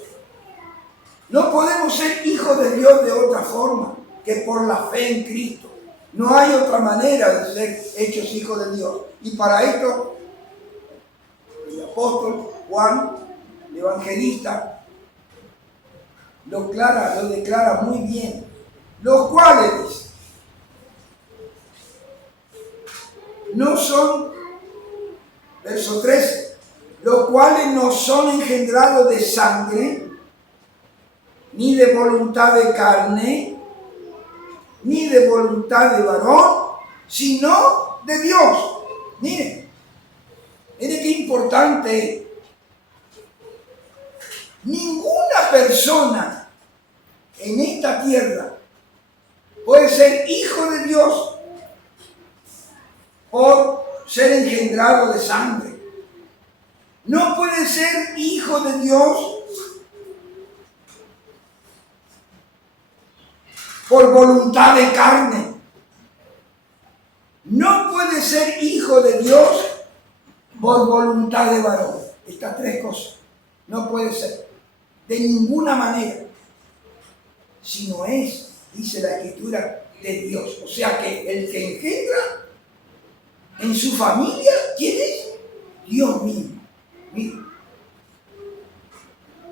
No podemos ser hijos de Dios de otra forma que por la fe en Cristo. No hay otra manera de ser hechos hijos de Dios. Y para esto, el apóstol Juan, el evangelista, lo declara muy bien. Los cuales, dice, no son, verso 13, los cuales no son engendrados de sangre, ni de voluntad de carne, ni de voluntad de varón, sino de Dios. Miren qué importante. Ninguna persona en esta tierra puede ser hijo de Dios por ser engendrado de sangre. No puede ser hijo de Dios por voluntad de carne. No puede ser hijo de Dios por voluntad de varón. Estas tres cosas. No puede ser. De ninguna manera. Si no es, dice la Escritura, de Dios. O sea que el que engendra en su familia, ¿quién es? Dios mismo. Mira.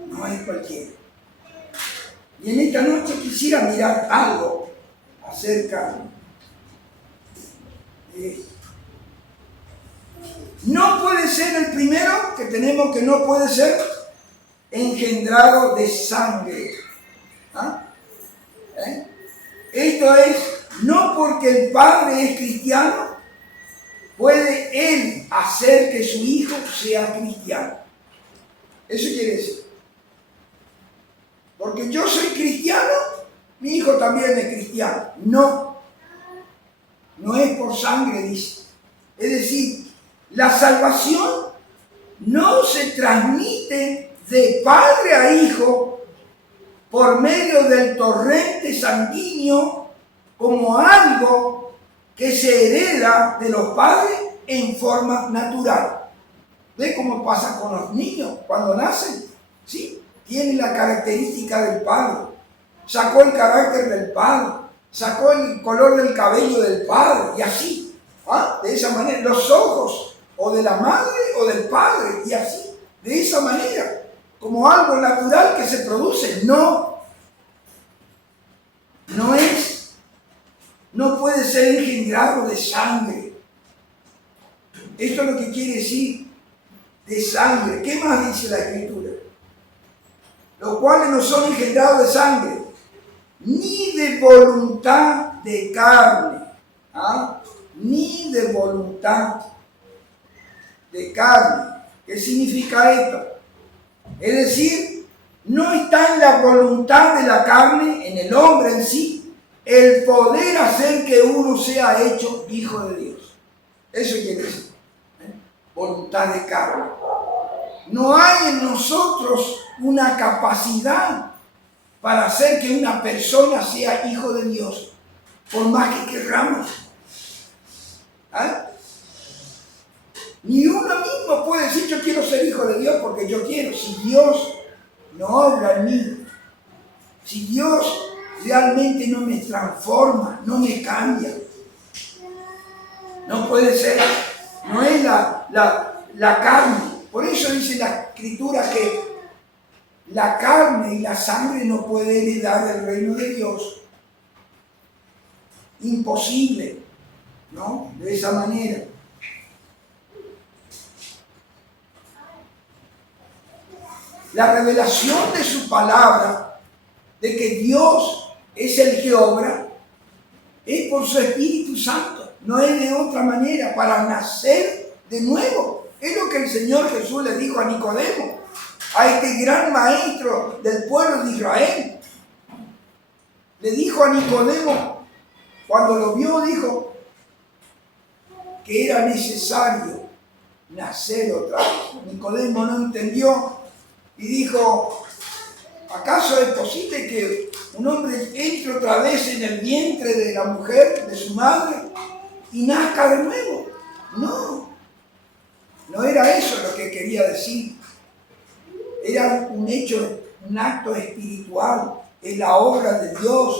No hay mirar algo acerca de esto. No puede ser el primero que tenemos, que no puede ser engendrado de sangre. ¿Ah? Esto es, no porque el padre es cristiano, puede él hacer que su hijo sea cristiano. Eso quiere decir. Porque yo soy cristiano, mi hijo también es cristiano. No. No es por sangre, dice. Es decir, la salvación no se transmite de padre a hijo por medio del torrente sanguíneo como algo que se hereda de los padres en forma natural. ¿Ve cómo pasa con los niños cuando nacen? ¿Sí? Tienen la característica del padre, sacó el carácter del padre, sacó el color del cabello del padre y así. ¿Ah? De esa manera, los ojos o de la madre o del padre y así. De esa manera, como algo natural que se produce. No es, no puede ser engendrado de sangre. Esto es lo que quiere decir de sangre. ¿Qué más dice la Escritura? Los cuales no son engendrados de sangre, ni de voluntad de carne, ¿ah? Ni de voluntad de carne. ¿Qué significa esto? Es decir, no está en la voluntad de la carne, en el hombre en sí, el poder hacer que uno sea hecho hijo de Dios. Eso quiere decir, voluntad de carne. No hay en nosotros una capacidad para hacer que una persona sea hijo de Dios, por más que querramos. ¿Ah? Ni uno mismo puede decir yo quiero ser hijo de Dios porque yo quiero. Si Dios no obra en mí, si Dios realmente no me transforma, no me cambia, no puede ser. No es la carne. Por eso dice la Escritura que la carne y la sangre no pueden heredar el reino de Dios. Imposible, ¿no? De esa manera. La revelación de su palabra, de que Dios es el que obra, es por su Espíritu Santo. No es de otra manera, para nacer de nuevo. Es lo que el Señor Jesús le dijo a Nicodemo, a este gran maestro del pueblo de Israel. Le dijo a Nicodemo, cuando lo vio, dijo que era necesario nacer otra vez. Nicodemo no entendió y dijo, ¿acaso es posible que un hombre entre otra vez en el vientre de la mujer, de su madre, y nazca de nuevo? No era eso lo que quería decir. Era un hecho, un acto espiritual, es la obra de Dios.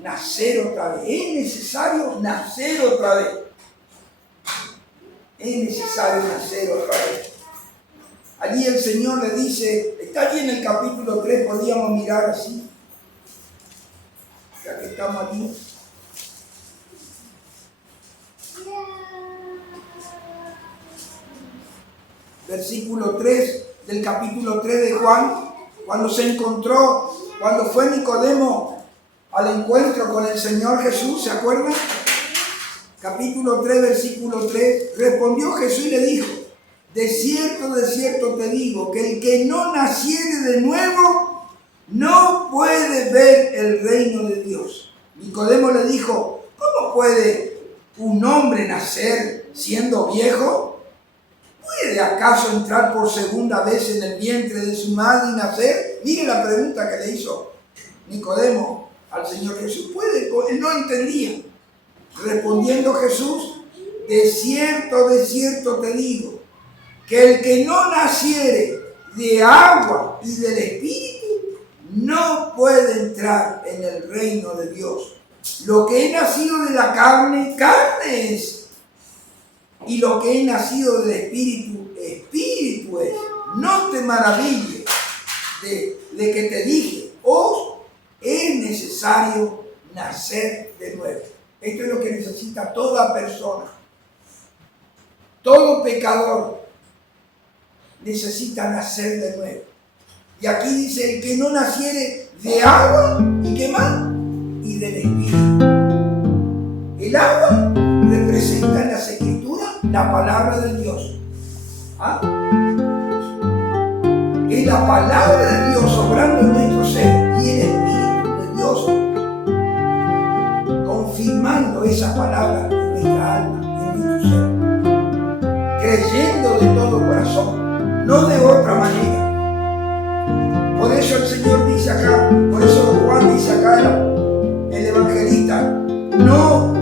Nacer otra vez. Es necesario nacer otra vez. Es necesario nacer otra vez. Allí el Señor le dice, está allí en el capítulo 3, podíamos mirar así, ya que estamos allí. Versículo 3 del capítulo 3 de Juan, cuando fue Nicodemo al encuentro con el Señor Jesús, ¿se acuerdan? Capítulo 3, versículo 3, respondió Jesús y le dijo, de cierto te digo, que el que no naciere de nuevo, no puede ver el reino de Dios. Nicodemo le dijo, ¿cómo puede un hombre nacer siendo viejo? ¿Puede acaso entrar por segunda vez en el vientre de su madre y nacer? Mire la pregunta que le hizo Nicodemo al Señor Jesús. ¿Puede? Él no entendía. Respondiendo Jesús, de cierto te digo, que el que no naciere de agua y del Espíritu no puede entrar en el reino de Dios. Lo que es nacido de la carne, carne es. Y lo que es nacido del Espíritu, Espíritu es. No te maravilles de que te dije, es necesario necesario nacer de nuevo. Esto es lo que necesita toda persona. Todo pecador necesita nacer de nuevo. Y aquí dice, el que no naciere de agua, ¿y qué más? Y del Espíritu. El agua representa en las Escrituras la palabra de Dios. ¿Ah? Es la palabra de Dios obrando en nuestro ser y el Espíritu de Dios confirmando esa palabra en nuestra alma, en nuestro ser, creyendo de todo corazón, no de otra manera. Por eso el Señor dice acá, por eso Juan dice acá, el evangelista, no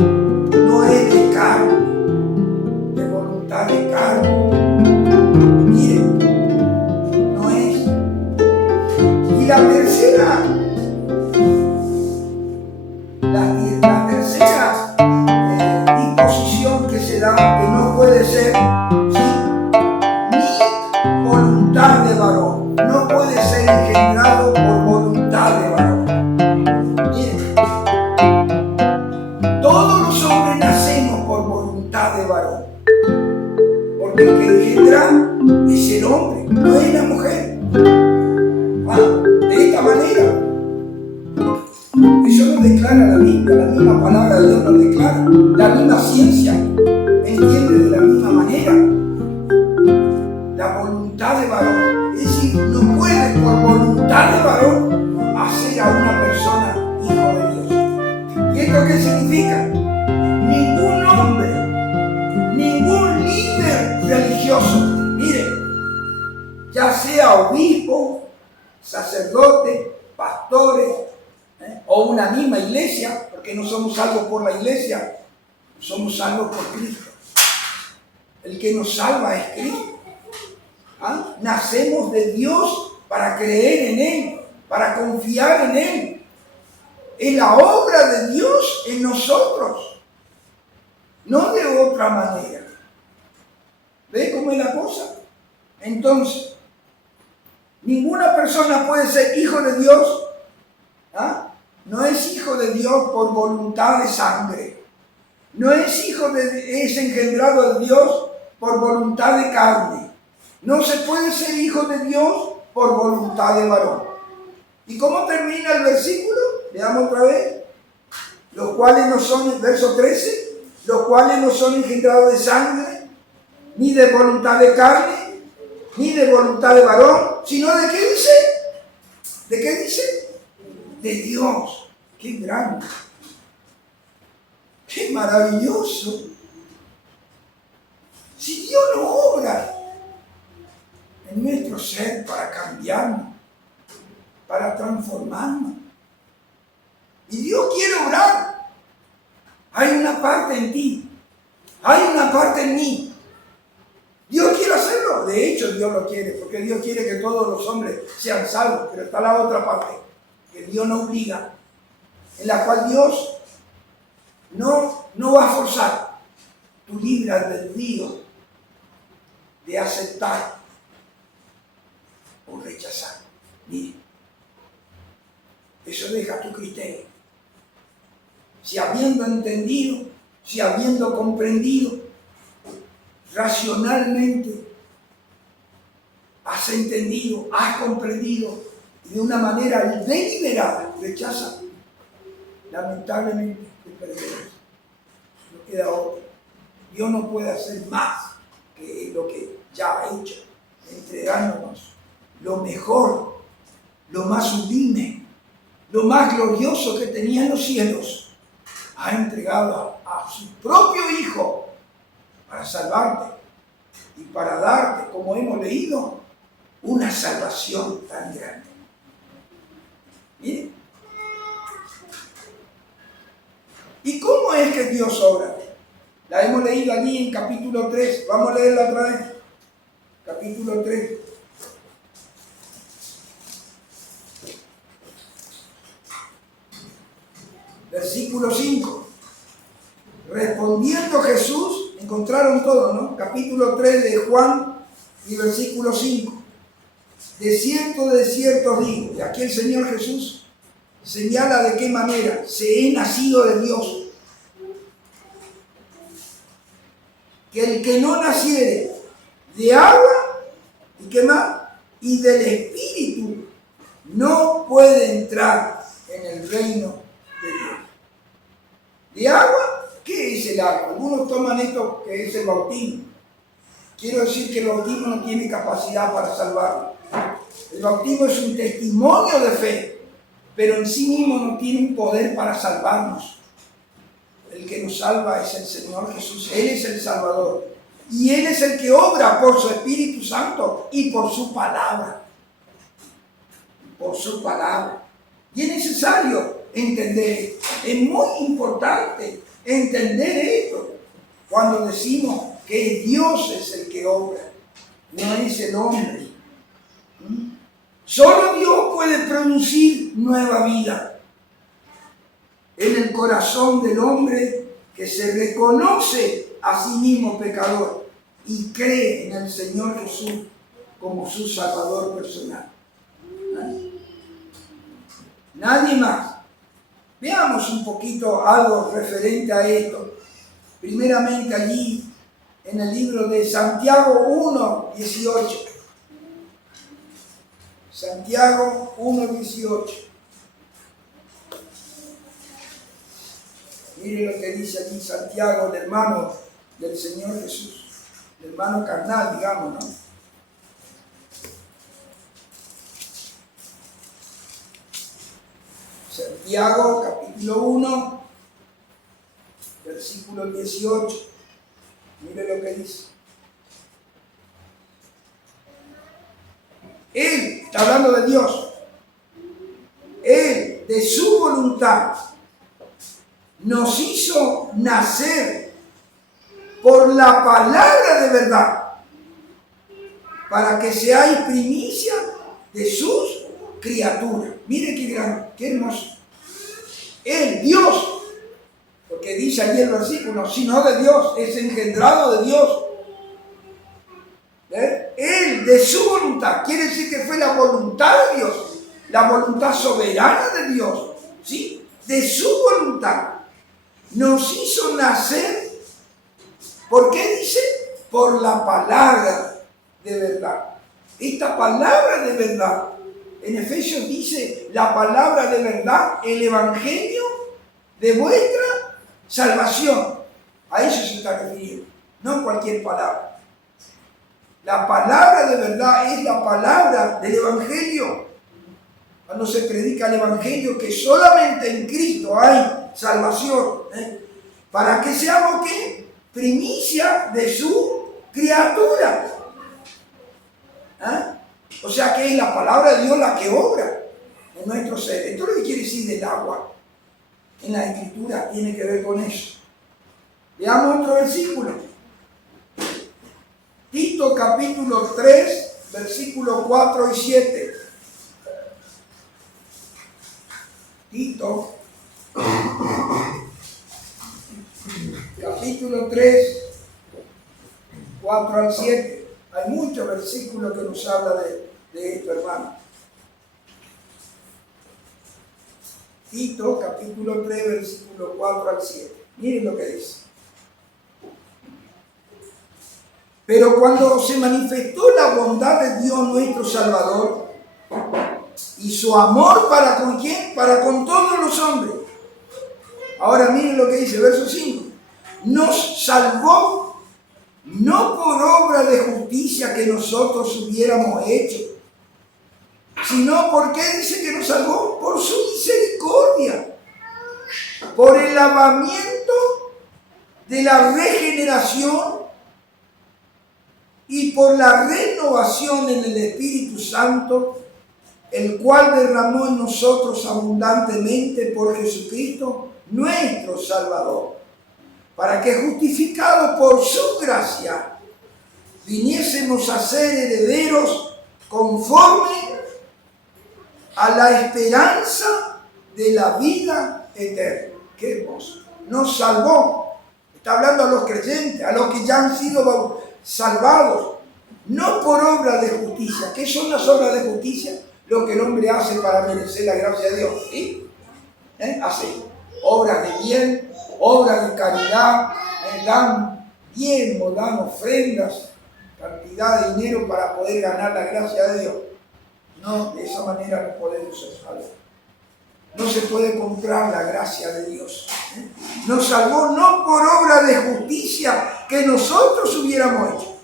es de carne, de voluntad de carne. Miren, no es. Y la tercera disposición que se da, que no puede ser, ¿sí? Ni voluntad de varón, no puede ser engendrado por voluntad de varón. Miren, todos los hombres nacemos por voluntad de varón, porque el que engendra es el hombre, no es la mujer. De esta manera, eso lo declara la Biblia, la misma palabra de Dios lo declara, la misma ciencia entiende de la misma manera la voluntad de varón. Es decir, no puede por voluntad de varón hacer a una persona hijo de Dios. ¿Y esto qué significa? Ningún hombre, ningún líder religioso, mire, ya sea obispo, sacerdote, pastores, o una misma iglesia, porque no somos salvos por la iglesia, somos salvos por Cristo. El que nos salva es Cristo. Nacemos de Dios para creer en Él, para confiar en Él. Es la obra de Dios en nosotros, no de otra manera. ¿Ve cómo es la cosa? Entonces, ninguna persona puede ser hijo de Dios. No es hijo de Dios por voluntad de sangre. No es es engendrado de Dios por voluntad de carne. No se puede ser hijo de Dios por voluntad de varón. ¿Y cómo termina el versículo? Leamos otra vez. Los cuales no son, verso 13, los cuales no son engendrados de sangre, ni de voluntad de carne, ni de voluntad de varón, sino ¿de qué dice? ¿De qué dice? De Dios. ¡Qué grande! ¡Qué maravilloso! Si Dios no obra en nuestro ser para cambiarnos, para transformarnos, y Dios quiere obrar, hay una parte en ti, hay una parte en mí. Dios quiere hacerlo, de hecho Dios lo quiere, porque Dios quiere que todos los hombres sean salvos, pero está la otra parte, que Dios no obliga, en la cual Dios no va a forzar tu libre albedrío de aceptar o rechazar. Mire, eso deja tu criterio. Si habiendo entendido, si habiendo comprendido, racionalmente has entendido, has comprendido y de una manera deliberada rechaza, lamentablemente te perderás. No queda otro. Dios no puede hacer más que lo que ya ha hecho, entregándonos lo mejor, lo más sublime, lo más glorioso que tenía en los cielos. Ha entregado a su propio Hijo para salvarte y para darte, como hemos leído, una salvación tan grande. Miren. ¿Y cómo es que Dios obra? La hemos leído allí en capítulo 3. Vamos a leerla otra vez. Capítulo 3. Versículo 5. Respondiendo Jesús, encontraron todo, ¿no? Capítulo 3 de Juan y versículo 5. De cierto os digo, y aquí el Señor Jesús señala de qué manera se he nacido de Dios. Que el que no naciere de agua, ¿y qué más? Y del Espíritu, no puede entrar en el reino de Dios. ¿De agua? ¿Qué es el agua? Algunos toman esto que es el bautismo. Quiero decir que el bautismo no tiene capacidad para salvarnos. El bautismo es un testimonio de fe, pero en sí mismo no tiene un poder para salvarnos. El que nos salva es el Señor Jesús. Él es el Salvador. Y Él es el que obra por su Espíritu Santo y por su palabra. Por su palabra. Y es necesario entender. Es muy importante entender esto. Cuando decimos que Dios es el que obra, no es el hombre. Solo Dios puede producir nueva vida en el corazón del hombre que se reconoce a sí mismo pecador y cree en el Señor Jesús como su Salvador personal. Nadie más. Veamos un poquito algo referente a esto. Primeramente allí en el libro de Santiago 1:18. Santiago 1:18. Mire lo que dice allí Santiago, el hermano del Señor Jesús, el hermano carnal, digamos, ¿no? Santiago, capítulo 1, versículo 18. Mire lo que dice. Él, está hablando de Dios, Él, de su voluntad, nos hizo nacer por la palabra de verdad, para que seáis primicia de sus criaturas. Mire qué gran, qué hermoso. Él, Dios, porque dice allí el versículo, sino de Dios, es engendrado de Dios. Él, de su voluntad, quiere decir que fue la voluntad de Dios, la voluntad soberana de Dios, ¿sí? De su voluntad, nos hizo nacer. ¿Por qué dice? Por la palabra de verdad. Esta palabra de verdad, en Efesios dice, la palabra de verdad, el evangelio de vuestra salvación. A eso se está refiriendo, no cualquier palabra. La palabra de verdad es la palabra del evangelio. Cuando se predica el evangelio, que solamente en Cristo hay salvación, para que seamos ¿qué? Primicia de su criatura. O sea que es la palabra de Dios la que obra en nuestro ser. Esto es lo que quiere decir del agua. En la Escritura tiene que ver con eso. Veamos otro versículo. Tito capítulo 3, versículos 4 y 7. Tito capítulo 3, 4 al 7. Hay muchos versículos que nos hablan de esto, hermano. Tito capítulo 3, versículo 4 al 7. Miren lo que dice. Pero cuando se manifestó la bondad de Dios nuestro Salvador y su amor para con quién, para con todos los hombres. Ahora miren lo que dice, verso 5. Nos salvó no por obra de justicia que nosotros hubiéramos hecho, sino porque dice que nos salvó por su misericordia, por el lavamiento de la regeneración y por la renovación en el Espíritu Santo, el cual derramó en nosotros abundantemente por Jesucristo, nuestro Salvador, para que justificados por su gracia, viniésemos a ser herederos conforme a la esperanza de la vida eterna. Qué hermoso. Nos salvó. Está hablando a los creyentes, a los que ya han sido salvados, no por obra de justicia. ¿Qué son las obras de justicia? Lo que el hombre hace para merecer la gracia de Dios, ¿sí? Hacen obras de bien, obras de caridad, dan diezmos, dan ofrendas, cantidad de dinero para poder ganar la gracia de Dios. No, de esa manera no podemos ser salvos. No se puede comprar la gracia de Dios. Nos salvó no por obra de justicia que nosotros hubiéramos hecho,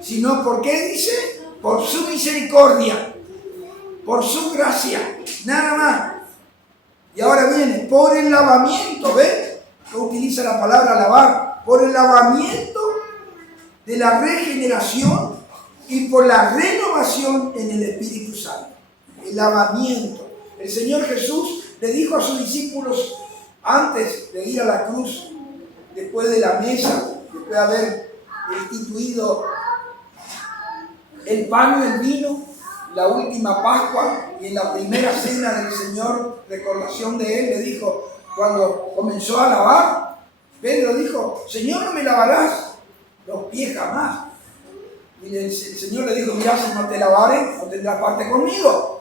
sino porque dice, por su misericordia, por su gracia, nada más. Y ahora viene, por el lavamiento, ¿ves? Que utiliza la palabra lavar, por el lavamiento de la regeneración y por la renovación en el Espíritu Santo. El lavamiento. El Señor Jesús le dijo a sus discípulos antes de ir a la cruz, después de la mesa, después de haber instituido el pan y el vino, la última Pascua y en la primera cena del Señor, recordación de Él, le dijo, cuando comenzó a lavar, Pedro dijo, Señor, ¿no me lavarás los pies jamás? Y el Señor le dijo, mira, si no te lavare, no tendrás parte conmigo.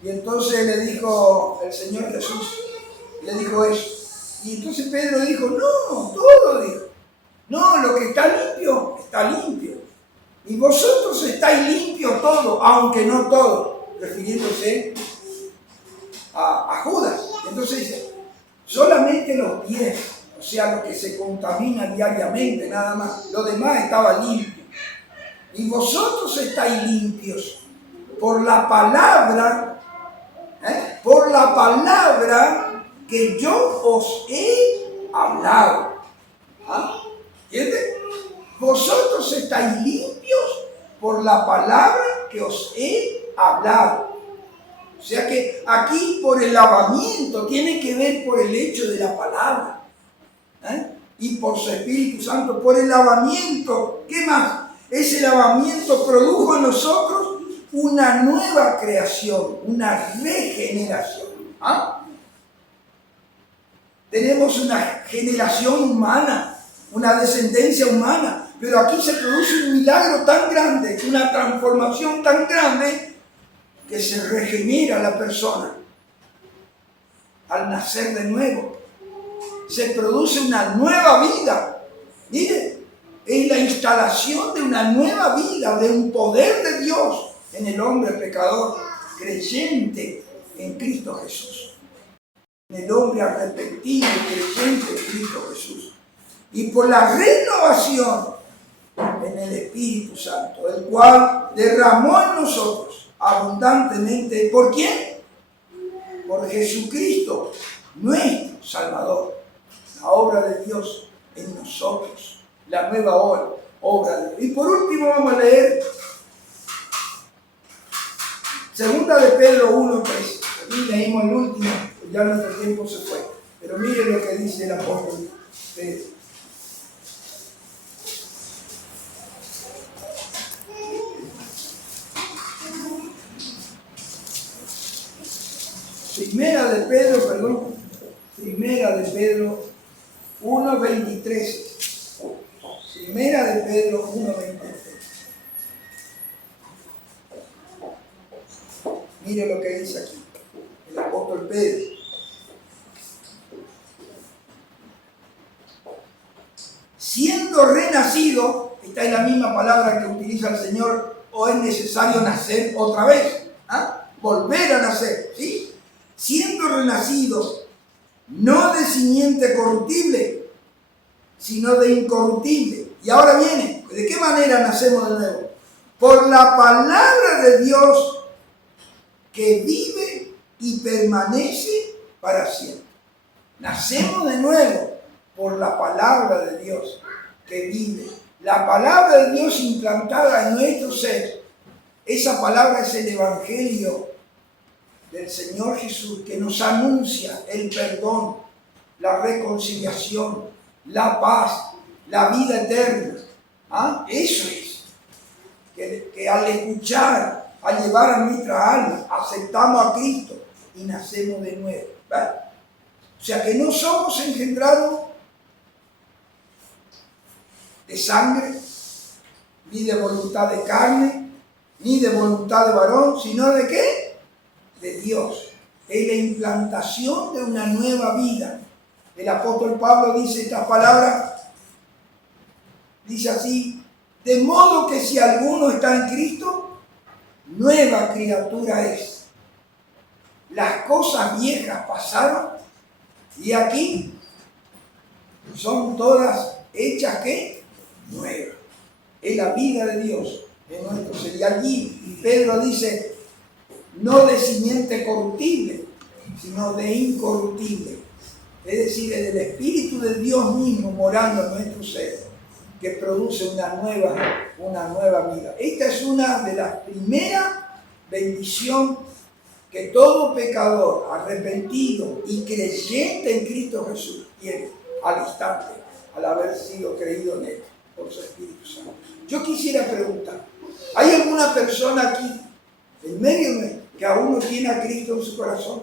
Y entonces le dijo el Señor Jesús, le dijo eso. Y entonces Pedro dijo, no, todo dijo. No, lo que está limpio, está limpio. Y vosotros estáis limpios todo, aunque no todo, refiriéndose a Judas. Entonces dice, solamente los pies, o sea, lo que se contamina diariamente, nada más. Lo demás estaba limpio. Y vosotros estáis limpios por la palabra que yo os he hablado. ¿Entiendes? Vosotros estáis limpios por la palabra que os he hablado. O sea que aquí por el lavamiento tiene que ver por el hecho de la palabra. Y por su Espíritu Santo, por el lavamiento. ¿Qué más? Ese lavamiento produjo en nosotros una nueva creación, una regeneración. Tenemos una generación humana, una descendencia humana, pero aquí se produce un milagro tan grande, una transformación tan grande, que se regenera la persona al nacer de nuevo. Se produce una nueva vida. Mire, es la instalación de una nueva vida, de un poder de Dios en el hombre pecador, creyente en Cristo Jesús. En el hombre arrepentido y creyente en Cristo Jesús. Y por la renovación en el Espíritu Santo, el cual derramó en nosotros abundantemente. ¿Por quién? Por Jesucristo, nuestro Salvador. La obra de Dios en nosotros, la nueva obra de Dios. Y por último vamos a leer Segunda de Pedro 1:3. Aquí leímos el último, ya nuestro tiempo se fue. Pero mire lo que dice el apóstol Pedro. Primera de Pedro 1:23. Primera de Pedro 1:23. Mire lo que dice aquí el apóstol Pedro. Siendo renacido, esta es la misma palabra que utiliza el Señor, o es necesario nacer otra vez, volver a nacer, ¿sí? Siendo renacidos, no de simiente corruptible, sino de incorruptible. Y ahora viene, ¿de qué manera nacemos de nuevo? Por la palabra de Dios que vive y permanece para siempre. Nacemos de nuevo por la palabra de Dios que vive. La palabra de Dios implantada en nuestro ser. Esa palabra es el Evangelio del Señor Jesús, que nos anuncia el perdón, la reconciliación, la paz, la vida eterna. Eso es. Que al escuchar, al llevar a nuestra alma, aceptamos a Cristo y nacemos de nuevo. ¿Vale? O sea que no somos engendrados de sangre, ni de voluntad de carne, ni de voluntad de varón, sino de ¿qué? De Dios. es la implantación de una nueva vida. El apóstol Pablo dice estas palabras, dice así: de modo que si alguno está en Cristo, nueva criatura es. Las cosas viejas pasaron y aquí son todas hechas, ¿qué? Nuevas. Es la vida de Dios en nuestro ser. Y allí Pedro dice, no de simiente corruptible, sino de incorruptible. Es decir, es del Espíritu de Dios mismo morando en nuestro ser, que produce una nueva vida. Esta es una de las primeras bendiciones que todo pecador arrepentido y creyente en Cristo Jesús tiene al instante, al haber sido creído en Él por su Espíritu Santo. Yo quisiera preguntar, ¿hay alguna persona aquí, en medio de que aún no tiene a Cristo en su corazón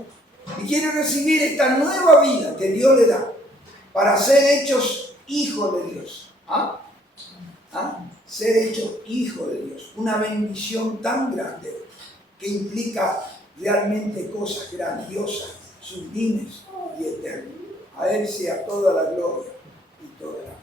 y quiere recibir esta nueva vida que Dios le da para ser hechos hijos de Dios? Ser hechos hijos de Dios, una bendición tan grande que implica realmente cosas grandiosas, sublimes y eternas. A Él sea toda la gloria y toda la